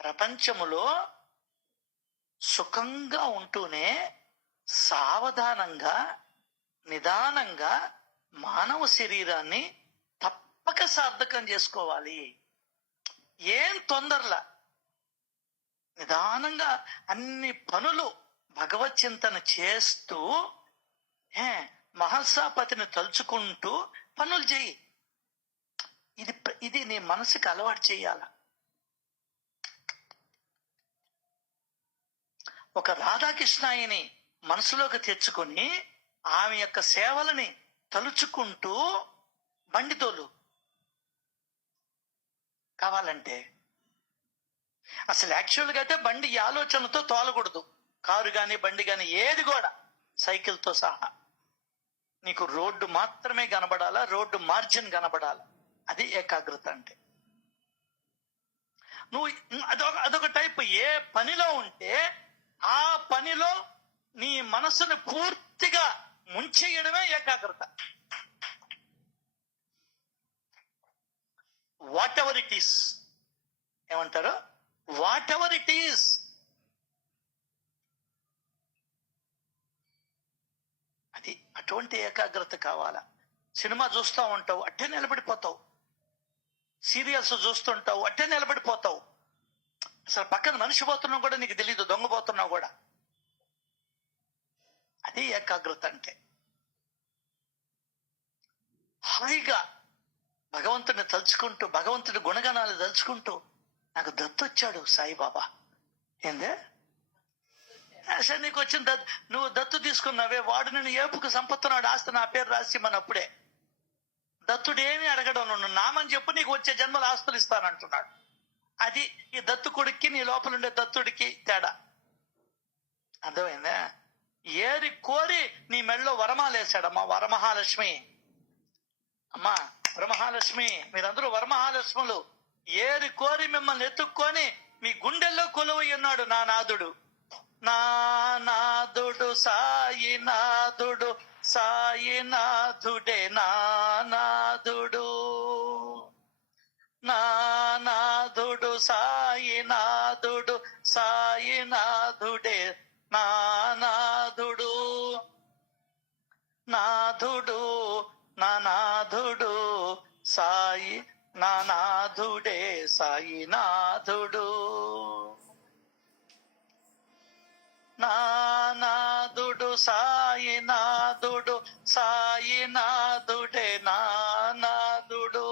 ప్రపంచములో సుఖంగా ఉంటూనే సావధానంగా నిదానంగా మానవ శరీరాన్ని తప్పక సార్థకం చేసుకోవాలి. ఏం తొందరలా నిదానంగా అన్ని పనులు భగవత్ చింతన చేస్తూ మహర్షాపతిని తలుచుకుంటూ పనులు చేయి. ఇది నీ మనసుకి అలవాటు చేయాల. ఒక రాధాకృష్ణాయిని మనసులోకి తెచ్చుకొని ఆమె యొక్క సేవలని తలుచుకుంటూ బండితోలు కావాలంటే. అసలు యాక్చువల్గా అయితే బండి ఈ ఆలోచనతో తోలకూడదు. కారు గాని బండి గాని ఏది కూడా, సైకిల్తో సహా నీకు రోడ్డు మాత్రమే కనబడాలా, రోడ్డు మార్జిన్ కనబడాలా. అది ఏకాగ్రత అంటే. నువ్వు అదొక టైప్. ఏ పనిలో ఉంటే ఆ పనిలో నీ మనసుని పూర్తిగా ముంచేయడమే ఏకాగ్రత. Whatever it is. ఏమంటారు? Whatever it is. అది అటువంటి ఏకాగ్రత కావాలా. సినిమా చూస్తూ ఉంటావు, అట్టే నిలబడిపోతావు. సీరియల్స్ చూస్తుంటావు, అట్టే నిలబడిపోతావు. అసలు పక్కన మనిషి పోతున్నావు కూడా నీకు తెలీదు, దొంగపోతున్నావు కూడా. అది ఏకాగ్రత అంటే. హాయిగా భగవంతుడిని తలుచుకుంటూ, భగవంతుడి గుణగణాలు తలుచుకుంటూ, నాకు దత్తు వచ్చాడు సాయిబాబా. ఏందే అసలు నీకు వచ్చిన నువ్వు దత్తు తీసుకున్నావే, వాడు నేను ఏపుకు సంపత్తున్నాడు, ఆస్తి నా పేరు రాసి మనప్పుడే. దత్తుడు ఏమి అడగడం, నువ్వు నామని చెప్పు, నీకు వచ్చే జన్మలు ఆస్తులు ఇస్తానంటున్నాడు. అది ఈ దత్తు కొడుక్కి నీ లోపల ఉండే దత్తుడికి తేడా. అర్థమైందా? ఏరి కోరి నీ మెడలో వరమాలేశాడమ్మా వరమహాలక్ష్మి. అమ్మా వరమహాలక్ష్మి, మీరందరూ వరమహాలక్ష్ములు. ఏరి కోరి మిమ్మల్ని ఎత్తుక్కొని మీ గుండెల్లో కొలువై ఉన్నాడు నా నాథుడు. నా నాథుడు సాయినాథుడు, సాయినాథుడే నా నాథుడు. నా నాథుడు సాయినాథుడు, సాయినాథుడే నా నాథుడు. నాథుడు నా నాథుడు సాయి, నా నాథుడే సాయినాథుడు. నా నాథుడు సాయినాథుడు, సాయినాథుడే నా నాథుడు.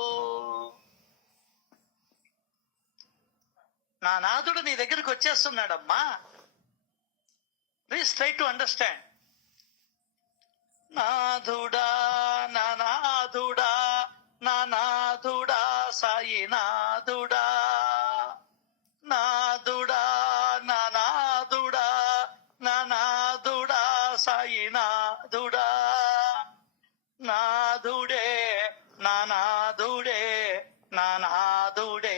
నా నాథుడు నీ దగ్గరికి వచ్చేస్తున్నాడమ్మా. Please try to understand. నాథుడా నా నాథుడా, నా నాథుడా సాయి నాథుడా, నాథుడా నా నాథుడా, నా నాథుడా సాయి నాథుడా, నాథుడే నా నాథుడే, నా నాథుడే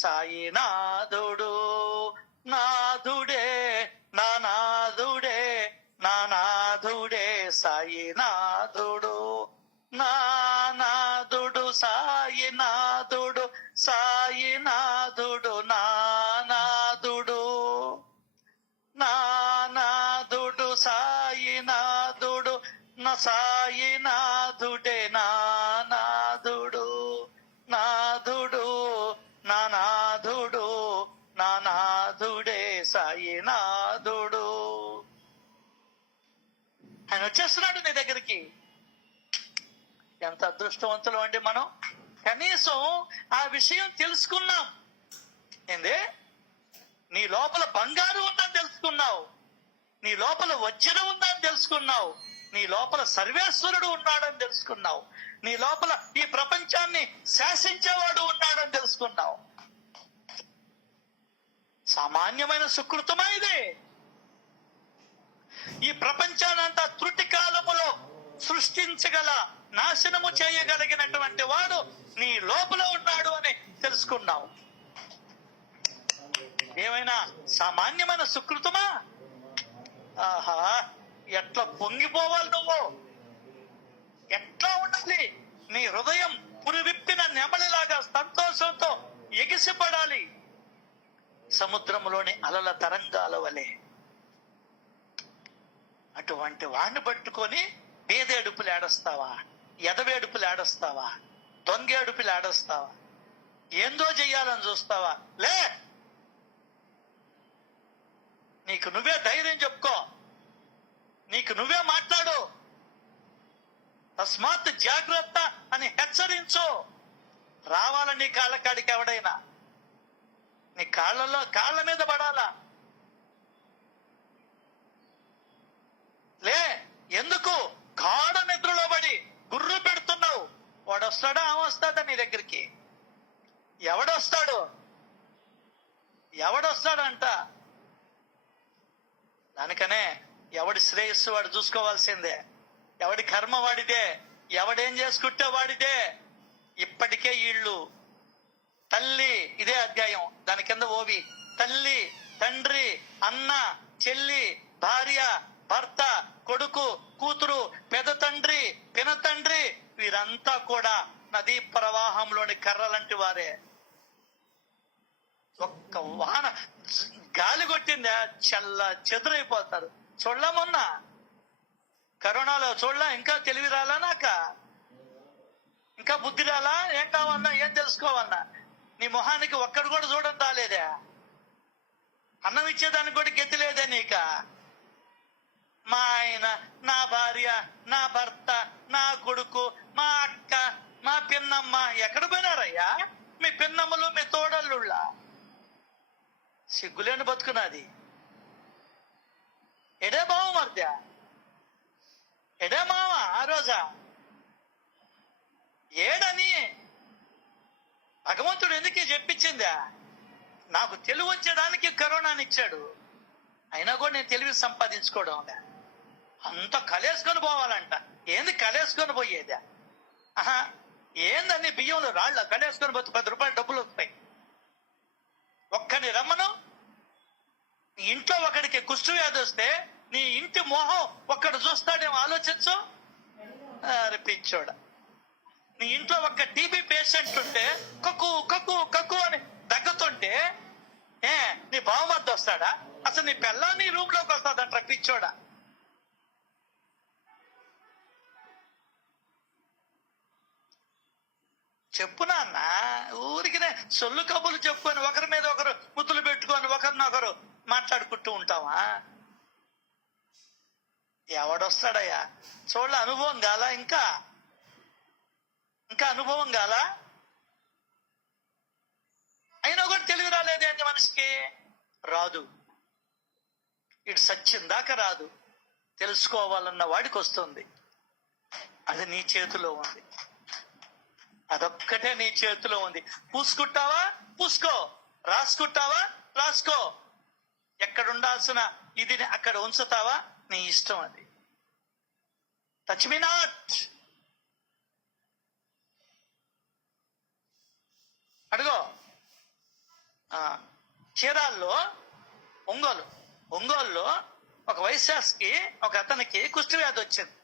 సాయి నాథుడు, నాథుడే నా నాథుడే, నా నాథుడే సాయి నాథుడు, నా నాథుడు సాయి నాథుడు, సాయి నాథుడు నా నాథుడు, నా నాథుడు సాయి నాథుడు, నా సాయి నాథుడే నా నాథుడు, నాథుడు నా నాథుడు, నా నాథుడే సాయి నాథుడు. ఆయన వచ్చేస్తున్నాడు నీ దగ్గరికి. ఎంత అదృష్టవంతులు అండి మనం. కనీసం ఆ విషయం తెలుసుకున్నాం. ఏంది? నీ లోపల బంగారు ఉందని తెలుసుకున్నావు, నీ లోపల వజ్రం ఉందని తెలుసుకున్నావు, నీ లోపల సర్వేశ్వరుడు ఉన్నాడని తెలుసుకున్నావు, నీ లోపల ఈ ప్రపంచాన్ని శాసించేవాడు ఉన్నాడని తెలుసుకున్నావు. సామాన్యమైన సుకృతమా ఇది? ఈ ప్రపంచానంతా త్రుటి కాలములో సృష్టించగల, నాశనము చేయగలిగినటువంటి వాడు నీ లోపల ఉన్నాడు అని తెలుసుకున్నావు. ఏమైనా సామాన్యమైన సుకృతమా? ఆహా, ఎట్లా పొంగిపోవాలి నువ్వు, ఎట్లా ఉండాలి నీ హృదయం? పురివిప్పిన నెమలిలాగా సంతోషంతో ఎగిసిపడాలి, సముద్రంలోని అలల తరంగాల వలె. అటువంటి వాడిని పట్టుకొని పేదేడుపులు ఏడస్తావా, ఎదవేడుపులు ఏడస్తావా, దొంగేడుపులు ఏడస్తావా, ఏందో చెయ్యాలని చూస్తావా? లే, నీకు నువ్వే ధైర్యం చెప్పుకో, నీకు నువ్వే మాట్లాడు, తస్మాత్ జాగ్రత్త అని హెచ్చరించు. రావాలని నీ కాళ్ళ కాడికి ఎవడైనా నీ కాళ్ళ మీద పడాలా? లే, ఎందుకు గాఢ నిద్రలో పడి గుర్రు పెడుతున్నావు? వాడు వస్తాడా, ఆమె వస్తాడా నీ దగ్గరికి? ఎవడొస్తాడంట? దానికనే ఎవడి శ్రేయస్సు వాడు చూసుకోవాల్సిందే, ఎవడి కర్మ వాడిదే, ఎవడేం చేసుకుంటే వాడిదే. ఇప్పటికే వీళ్ళు తల్లి, ఇదే అధ్యాయం, దాని కింద ఓవి, తల్లి, తండ్రి, అన్న, చెల్లి, భార్య, భర్త, కొడుకు, కూతురు, పెద తండ్రి, పిన తండ్రి, వీరంతా కూడా నదీ ప్రవాహంలోని కర్రలంటి వారే. ఒక్క వాన గాలి కొట్టిందా చల్ల చెదురైపోతారు. చూడలా మొన్న కరోనాలో, చూడలా? ఇంకా తెలివి రాలా నాక? ఇంకా బుద్ధి రాలా? ఏం కావన్నా, ఏం తెలుసుకోవన్నా? నీ మొహానికి ఒక్కడు కూడా చూడడం రాలేదే? అన్నం ఇచ్చేదానికి కూడా గతి లేదే నీక? మా ఆయన, నా భార్య, నా భర్త, నా కొడుకు, మా అక్క, మా పిన్నమ్మ ఎక్కడ పోయినారయ్యా? మీ పిన్నమ్మలు, మీ తోడల్లుళ్ళ? సిగ్గులేని బతుకున్నది. ఎడే బావ మర్ద, ఎడే మావ ఆ రోజా? ఏడని భగవంతుడు ఎందుకు చెప్పించిందా? నాకు తెలివి వచ్చేదానికి కరోనాని ఇచ్చాడు, అయినా కూడా నేను తెలివి సంపాదించుకోవడం అంత కలేసుకొని పోవాలంట. ఏంది కలేసుకొని పోయేదా? ఆహా, ఏందని బియ్యంలో రాళ్ళ కలేసుకొని పోతే 10 రూపాయలు డబ్బులు వస్తాయి. ఒక్కని రమ్మను, నీ ఇంట్లో ఒకడికి కుష్టు వ్యాధి వస్తే నీ ఇంటి మోహం ఒక్కడు చూస్తాడేమో ఆలోచించు. పిచ్చోడ, నీ ఇంట్లో ఒక్క టీబీ పేషెంట్ ఉంటే కక్కు కక్కు కక్కు అని దగ్గుతుంటే నీ బావమద్దు వస్తాడా? అసలు నీ పిల్ల నీ రూమ్ లోకి వస్తాదంట పిచ్చోడా. చెప్పు నాన్న, ఊరికినే సొల్లు కబుర్లు చెప్పుకొని ఒకరి మీద ఒకరు ముద్దులు పెట్టుకొని ఒకరినొకరు మాట్లాడుకుంటూ ఉంటావా? ఎవడొస్తాడయ్యా? చూడ, అనుభవం కాలా? ఇంకా అనుభవం కాలా? అయినా కూడా తెలుగు రాలేదేంటి మనిషికి? రాదు. ఇటు సత్యం దాకా రాదు. తెలుసుకోవాలన్న వాడికి వస్తుంది. అది నీ చేతిలో ఉంది. అదొక్కటే నీ చేతిలో ఉంది. పూసుకుంటావా పూసుకో, రాసుకుంటావా రాసుకో, ఎక్కడ ఉండాల్సిన ఇది అక్కడ ఉంచుతావా నీ ఇష్టం. అది టచ్ మీ నాట్. అడుగో. చీరాల్లో ఒంగోలులో ఒక వైశ్యాస్కి, ఒక అతనికి కుష్టి వ్యాధి వచ్చింది.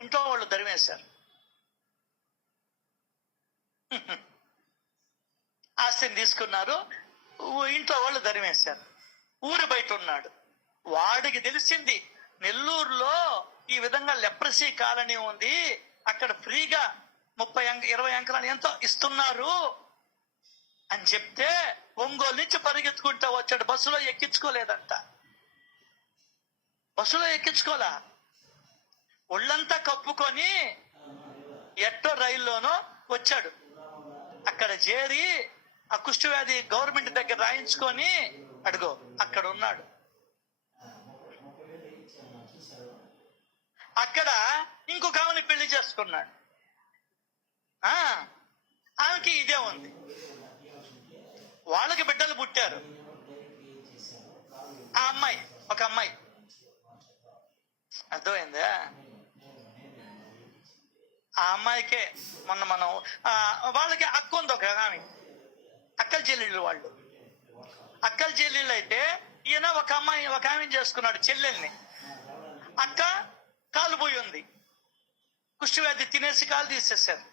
ఇంట్లో వాళ్ళు దరివేశారు. ఆస్తిని తీసుకున్నారు. ఇంట్లో వాళ్ళు దరివేశారు. ఊరు బయట ఉన్నాడు. వాడికి తెలిసింది నెల్లూరులో ఈ విధంగా లెప్రసీ కాలనీ ఉంది, అక్కడ ఫ్రీగా 20 అంకరాలు ఎంతో ఇస్తున్నారు అని చెప్తే ఒంగోలు నుంచి పరిగెత్తుకుంటూ వచ్చాడు. బస్సులో ఎక్కించుకోలేదంట. బస్సులో ఎక్కించుకోలా, ఒళ్ళంతా కప్పుకొని ఎట్టో రైల్లోనో వచ్చాడు. అక్కడ చేరి ఆ కుష్ఠవ్యాధి గవర్నమెంట్ దగ్గర రాయించుకొని అడుగో అక్కడ ఉన్నాడు. అక్కడ ఇంకొక ఆమెని పెళ్లి చేసుకున్నాడు. ఆమెకి ఇదే ఉంది. వాళ్ళకి బిడ్డలు పుట్టారు. ఆ అమ్మాయి, ఒక అమ్మాయి, అర్థమైందా? ఆ అమ్మాయికే మొన్న మనం వాళ్ళకి అక్క ఉంది, ఒక ఆమె, అక్కల చెల్లెళ్ళు. వాళ్ళు అక్కల చెల్లెళ్ళు అయితే ఈయన ఒక ఆమెను చేసుకున్నాడు, చెల్లెల్ని. అక్క కాలు పోయి ఉంది, కుష్ఠవ్యాధి తినేసి కాలు తీసేశారు.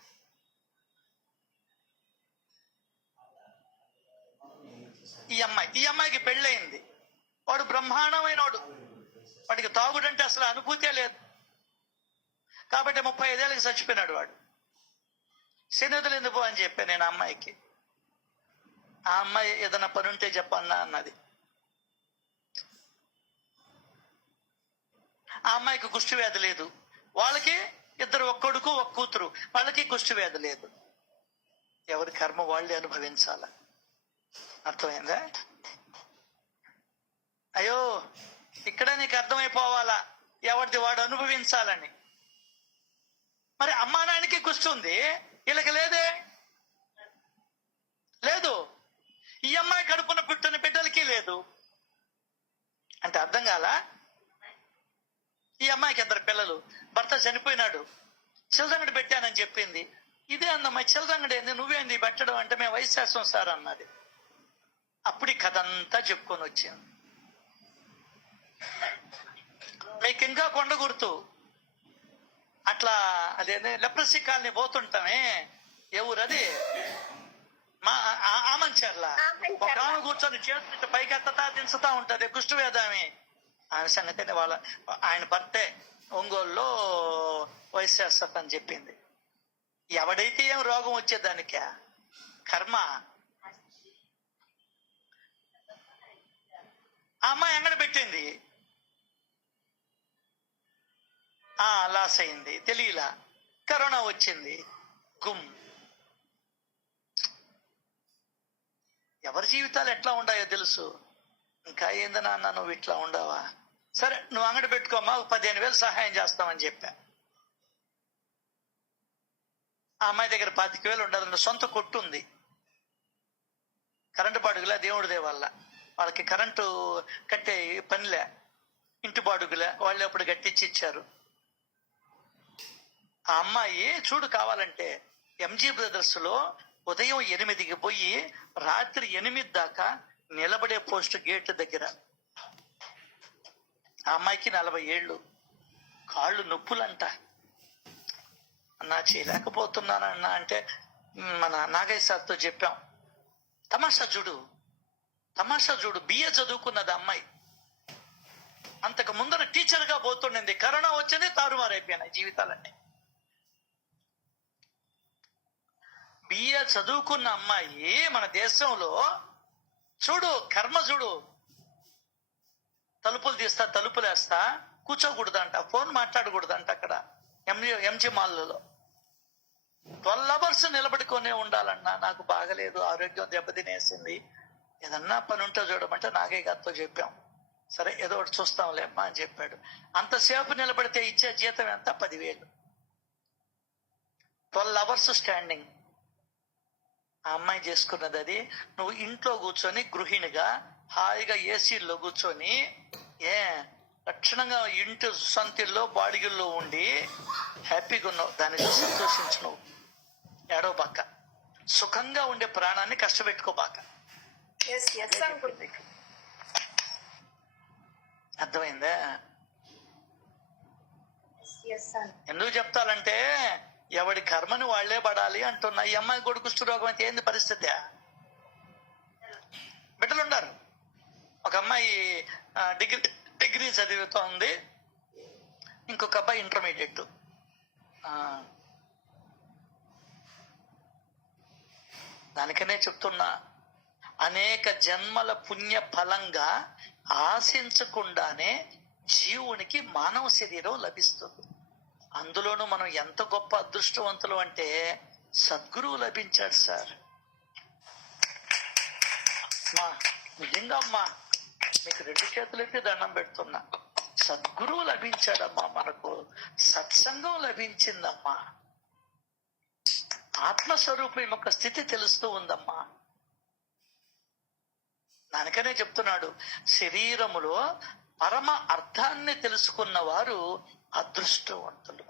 ఈ అమ్మాయికి పెళ్ళయింది. వాడు బ్రహ్మాండమైన వాడు. వాడికి తాగుడంటే అసలు అనుభూతే లేదు. కాబట్టి 35 ఏళ్ళకి చచ్చిపోయినాడు వాడు. శనివదులు ఎందుకు అని చెప్పాను నేను ఆ అమ్మాయికి. ఆ అమ్మాయి ఏదైనా పని ఉంటే చెప్పన్నా అన్నది. ఆ అమ్మాయికి కుష్ఠవ్యాధి లేదు. వాళ్ళకి ఇద్దరు, ఒక కొడుకు ఒక కూతురు, వాళ్ళకి కుష్ఠవ్యాధి లేదు. ఎవరి కర్మ వాళ్ళే అనుభవించాల. అర్థమైందా? అయ్యో, ఇక్కడ నీకు అర్థమైపోవాలా ఎవరిది వాడు అనుభవించాలని. మరి అమ్మా నాన్నకి కుష్ఠుంది, వీళ్ళకి లేదే, లేదు. ఈ అమ్మాయి కడుపున పుట్టిన బిడ్డలకి లేదు అంటే అర్థం కాలా? ఈ అమ్మాయికి 2 పిల్లలు, భర్త చనిపోయినాడు, చిల్లరంగడి పెట్టానని చెప్పింది. ఇదే అన్నమ్మా, చిల్లరంగడి ఏంది, నువ్వేంది పెట్టడం అంటే మేము వైశాసం సార్ అన్నది. అప్పుడు ఈ కథ అంతా చెప్పుకొని వచ్చాను. మీకు ఇంకా కొండ గుర్తు అట్లా అదే లెప్రసీ కాలనీ పోతుంటామే, ఏ ఊరు అది, మా ఆమంచర్ల. ఒక ఆమె కూర్చొని చేతులు పైకి ఎత్తతా దించుతా ఉంటది, కుష్ఠవ్యాధి. ఆమె సంగతి ఆయన భర్తే ఒంగోలులో వైశ్యాసత అని చెప్పింది. ఎవడైతే ఏం రోగం వచ్చేదానికే కర్మ. ఆ అమ్మాయి అంగడి పెట్టింది, లాస్ అయింది, తెలియలా. కరోనా వచ్చింది, గుమ్. ఎవరి జీవితాలు ఎట్లా ఉండాయో తెలుసు. ఇంకా ఏంది నాన్న నువ్వు ఇట్లా ఉండవా? సరే నువ్వు అంగడి పెట్టుకోమ్మా, 15,000 సహాయం చేస్తామని చెప్పా. ఆ అమ్మాయి దగ్గర 25,000 ఉండదు. సొంత కొట్టు ఉంది, కరెంటు బాడుగులే, దేవుడిదే వాళ్ళకి కరెంటు కట్టే పనిలే, ఇంటి బాడుగులే, వాళ్ళు అప్పుడు కట్టించి ఇచ్చారు. ఆ అమ్మాయి చూడు, కావాలంటే ఎంజీ బ్రదర్స్ లో ఉదయం 8కి పోయి రాత్రి 8 దాకా నిలబడే పోస్ట్ గేట్ దగ్గర. ఆ అమ్మాయికి 40 ఏళ్ళు, కాళ్ళు నొప్పులంట. అన్నా చేయలేకపోతున్నానన్నా అంటే మన నాగయ్య సార్తో చెప్పాం. తమాషా చూడు, బిఏ చదువుకున్నది అమ్మాయి. అంతకు ముందర టీచర్ గా పోతుండింది. కరోనా వచ్చింది, తారుమారైపోయినాయి జీవితాలన్నీ. బిఏ చదువుకున్న అమ్మాయి మన దేశంలో చూడు, కర్మ చూడు. తలుపులు తీస్తా, తలుపులు వేస్తా, కూర్చోకూడదంట, ఫోన్ మాట్లాడకూడదంట అక్కడ ఎంజీ మాల్లో. 12 hours నిలబడుకొనే ఉండాలన్నా, నాకు బాగలేదు, ఆరోగ్యం దెబ్బతినేసింది, ఏదన్నా పని ఉంటే చూడమంటే నాగయ్య గారితో చెప్పాం. సరే ఏదో ఒకటి చూస్తాంలే అమ్మా అని చెప్పాడు. అంతసేపు నిలబడితే ఇచ్చే జీతం ఎంత? 10,000. 12 hours స్టాండింగ్. ఆ అమ్మాయి చేసుకున్నది అది. నువ్వు ఇంట్లో కూర్చొని గృహిణిగా హాయిగా ఏసీల్లో కూర్చొని లక్షణంగా ఇంటి సొంతిల్లో బాడిగిల్లో ఉండి హ్యాపీగా ఉన్నావు. దాన్ని చూసి సంతోషించు. నువ్వు ఏడవబాక, సుఖంగా ఉండే ప్రాణాన్ని కష్టపెట్టుకోబాక. అర్థమైందా? ఎందుకు చెప్తానంటే ఎవడి కర్మని వాళ్లే పడాలి అంటున్నా. ఈ అమ్మాయి కొడుకు కుష్ఠరోగం అయితే ఏంది పరిస్థితి? బిడ్డలున్నారు. ఒక అమ్మాయి డిగ్రీ చదువుతోంది, ఇంకొక అబ్బాయి ఇంటర్మీడియట్. దానికనే చెప్తున్నా, అనేక జన్మల పుణ్య ఫలంగా ఆశించకుండానే జీవునికి మానవ శరీరం లభిస్తుంది. అందులోనూ మనం ఎంత గొప్ప అదృష్టవంతులు అంటే సద్గురువు లభించాడు సార్. అమ్మా, నిజంగా అమ్మా, మీకు 2 చేతులెత్తి దండం పెడుతున్నా. సద్గురువు లభించాడమ్మా, మనకు సత్సంగం లభించిందమ్మా, ఆత్మస్వరూపం యొక్క స్థితి తెలుస్తూ ఉందమ్మా. దానికనే చెప్తున్నాడు, శరీరములో పరమ అర్థాన్ని తెలుసుకున్న వారు అదృష్టవంతులు.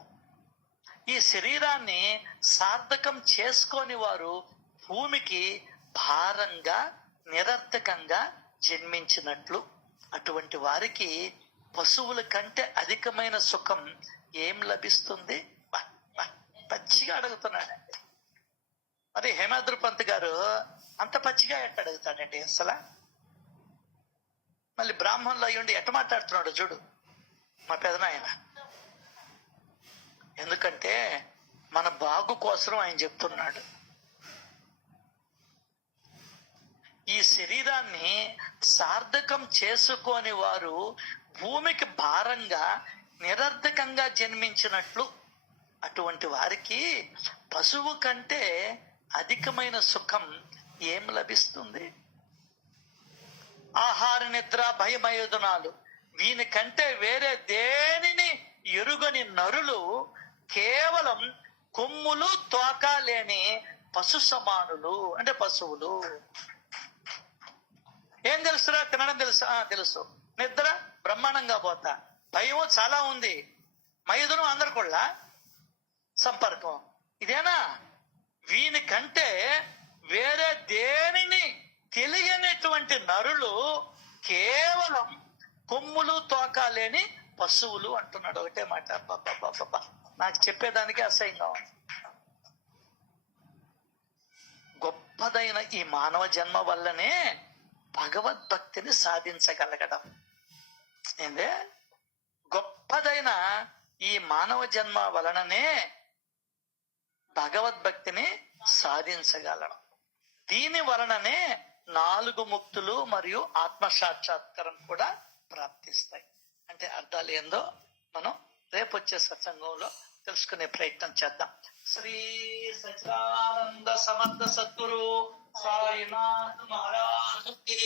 ఈ శరీరాన్ని సార్థకం చేసుకోని వారు భూమికి భారంగా నిరర్థకంగా జన్మించినట్లు. అటువంటి వారికి పశువుల కంటే అధికమైన సుఖం ఏం లభిస్తుంది? పచ్చిగా అడుగుతున్నాడండి. మరి హేమాద్రి పంత్ గారు అంత పచ్చిగా ఎట్ట అడుగుతాడండి అసలు? మళ్ళీ బ్రాహ్మణులు అయ్యుండి ఎట్ట మాట్లాడుతున్నాడు చూడు మా పెదనాయన. ఎందుకంటే మన బాగు కోసం ఆయన చెప్తున్నాడు. ఈ శరీరాన్ని సార్థకం చేసుకోని వారు భూమికి భారంగా నిరర్థకంగా జన్మించినట్లు. అటువంటి వారికి పశువు కంటే అధికమైన సుఖం ఏం లభిస్తుంది? ఆహార నిద్ర భయమయోధనాలు వీనికంటే వేరే దేనిని ఎరుగని నరులు కేవలం కొమ్ములు తోక లేని పశు సమానులు. అంటే పశువులు. ఏం తెలుసురా? తినడం తెలుసు. నిద్ర బ్రహ్మాండంగా పోతా. భయం చాలా ఉంది. మయుధనం అందరు కూడా సంపర్కం ఇదేనా? వీనికంటే వేరే దేనిని తెలియనటువంటి నరులు కేవలం కొమ్ములు తోక లేని పశువులు అంటున్నాడు. ఒకటే మాట. నాకు చెప్పేదానికి అసహ్యంగా ఉంది. గొప్పదైన ఈ మానవ జన్మ వల్లనే భగవద్భక్తిని సాధించగలగడం. ఏందే? గొప్పదైన ఈ మానవ జన్మ వలననే భగవద్భక్తిని సాధించగలడం. దీని వలననే 4 ముక్తులు మరియు ఆత్మసాక్షాత్కారం కూడా ప్రాప్తిస్తాయి. అంటే అర్థాలు ఏందో మనం రేపు వచ్చే సత్సంగంలో తెలుసుకునే ప్రయత్నం చేద్దాం. శ్రీ సచిదానంద సమర్థ సద్గురు సాయినాథ్ మహారాజ్ కి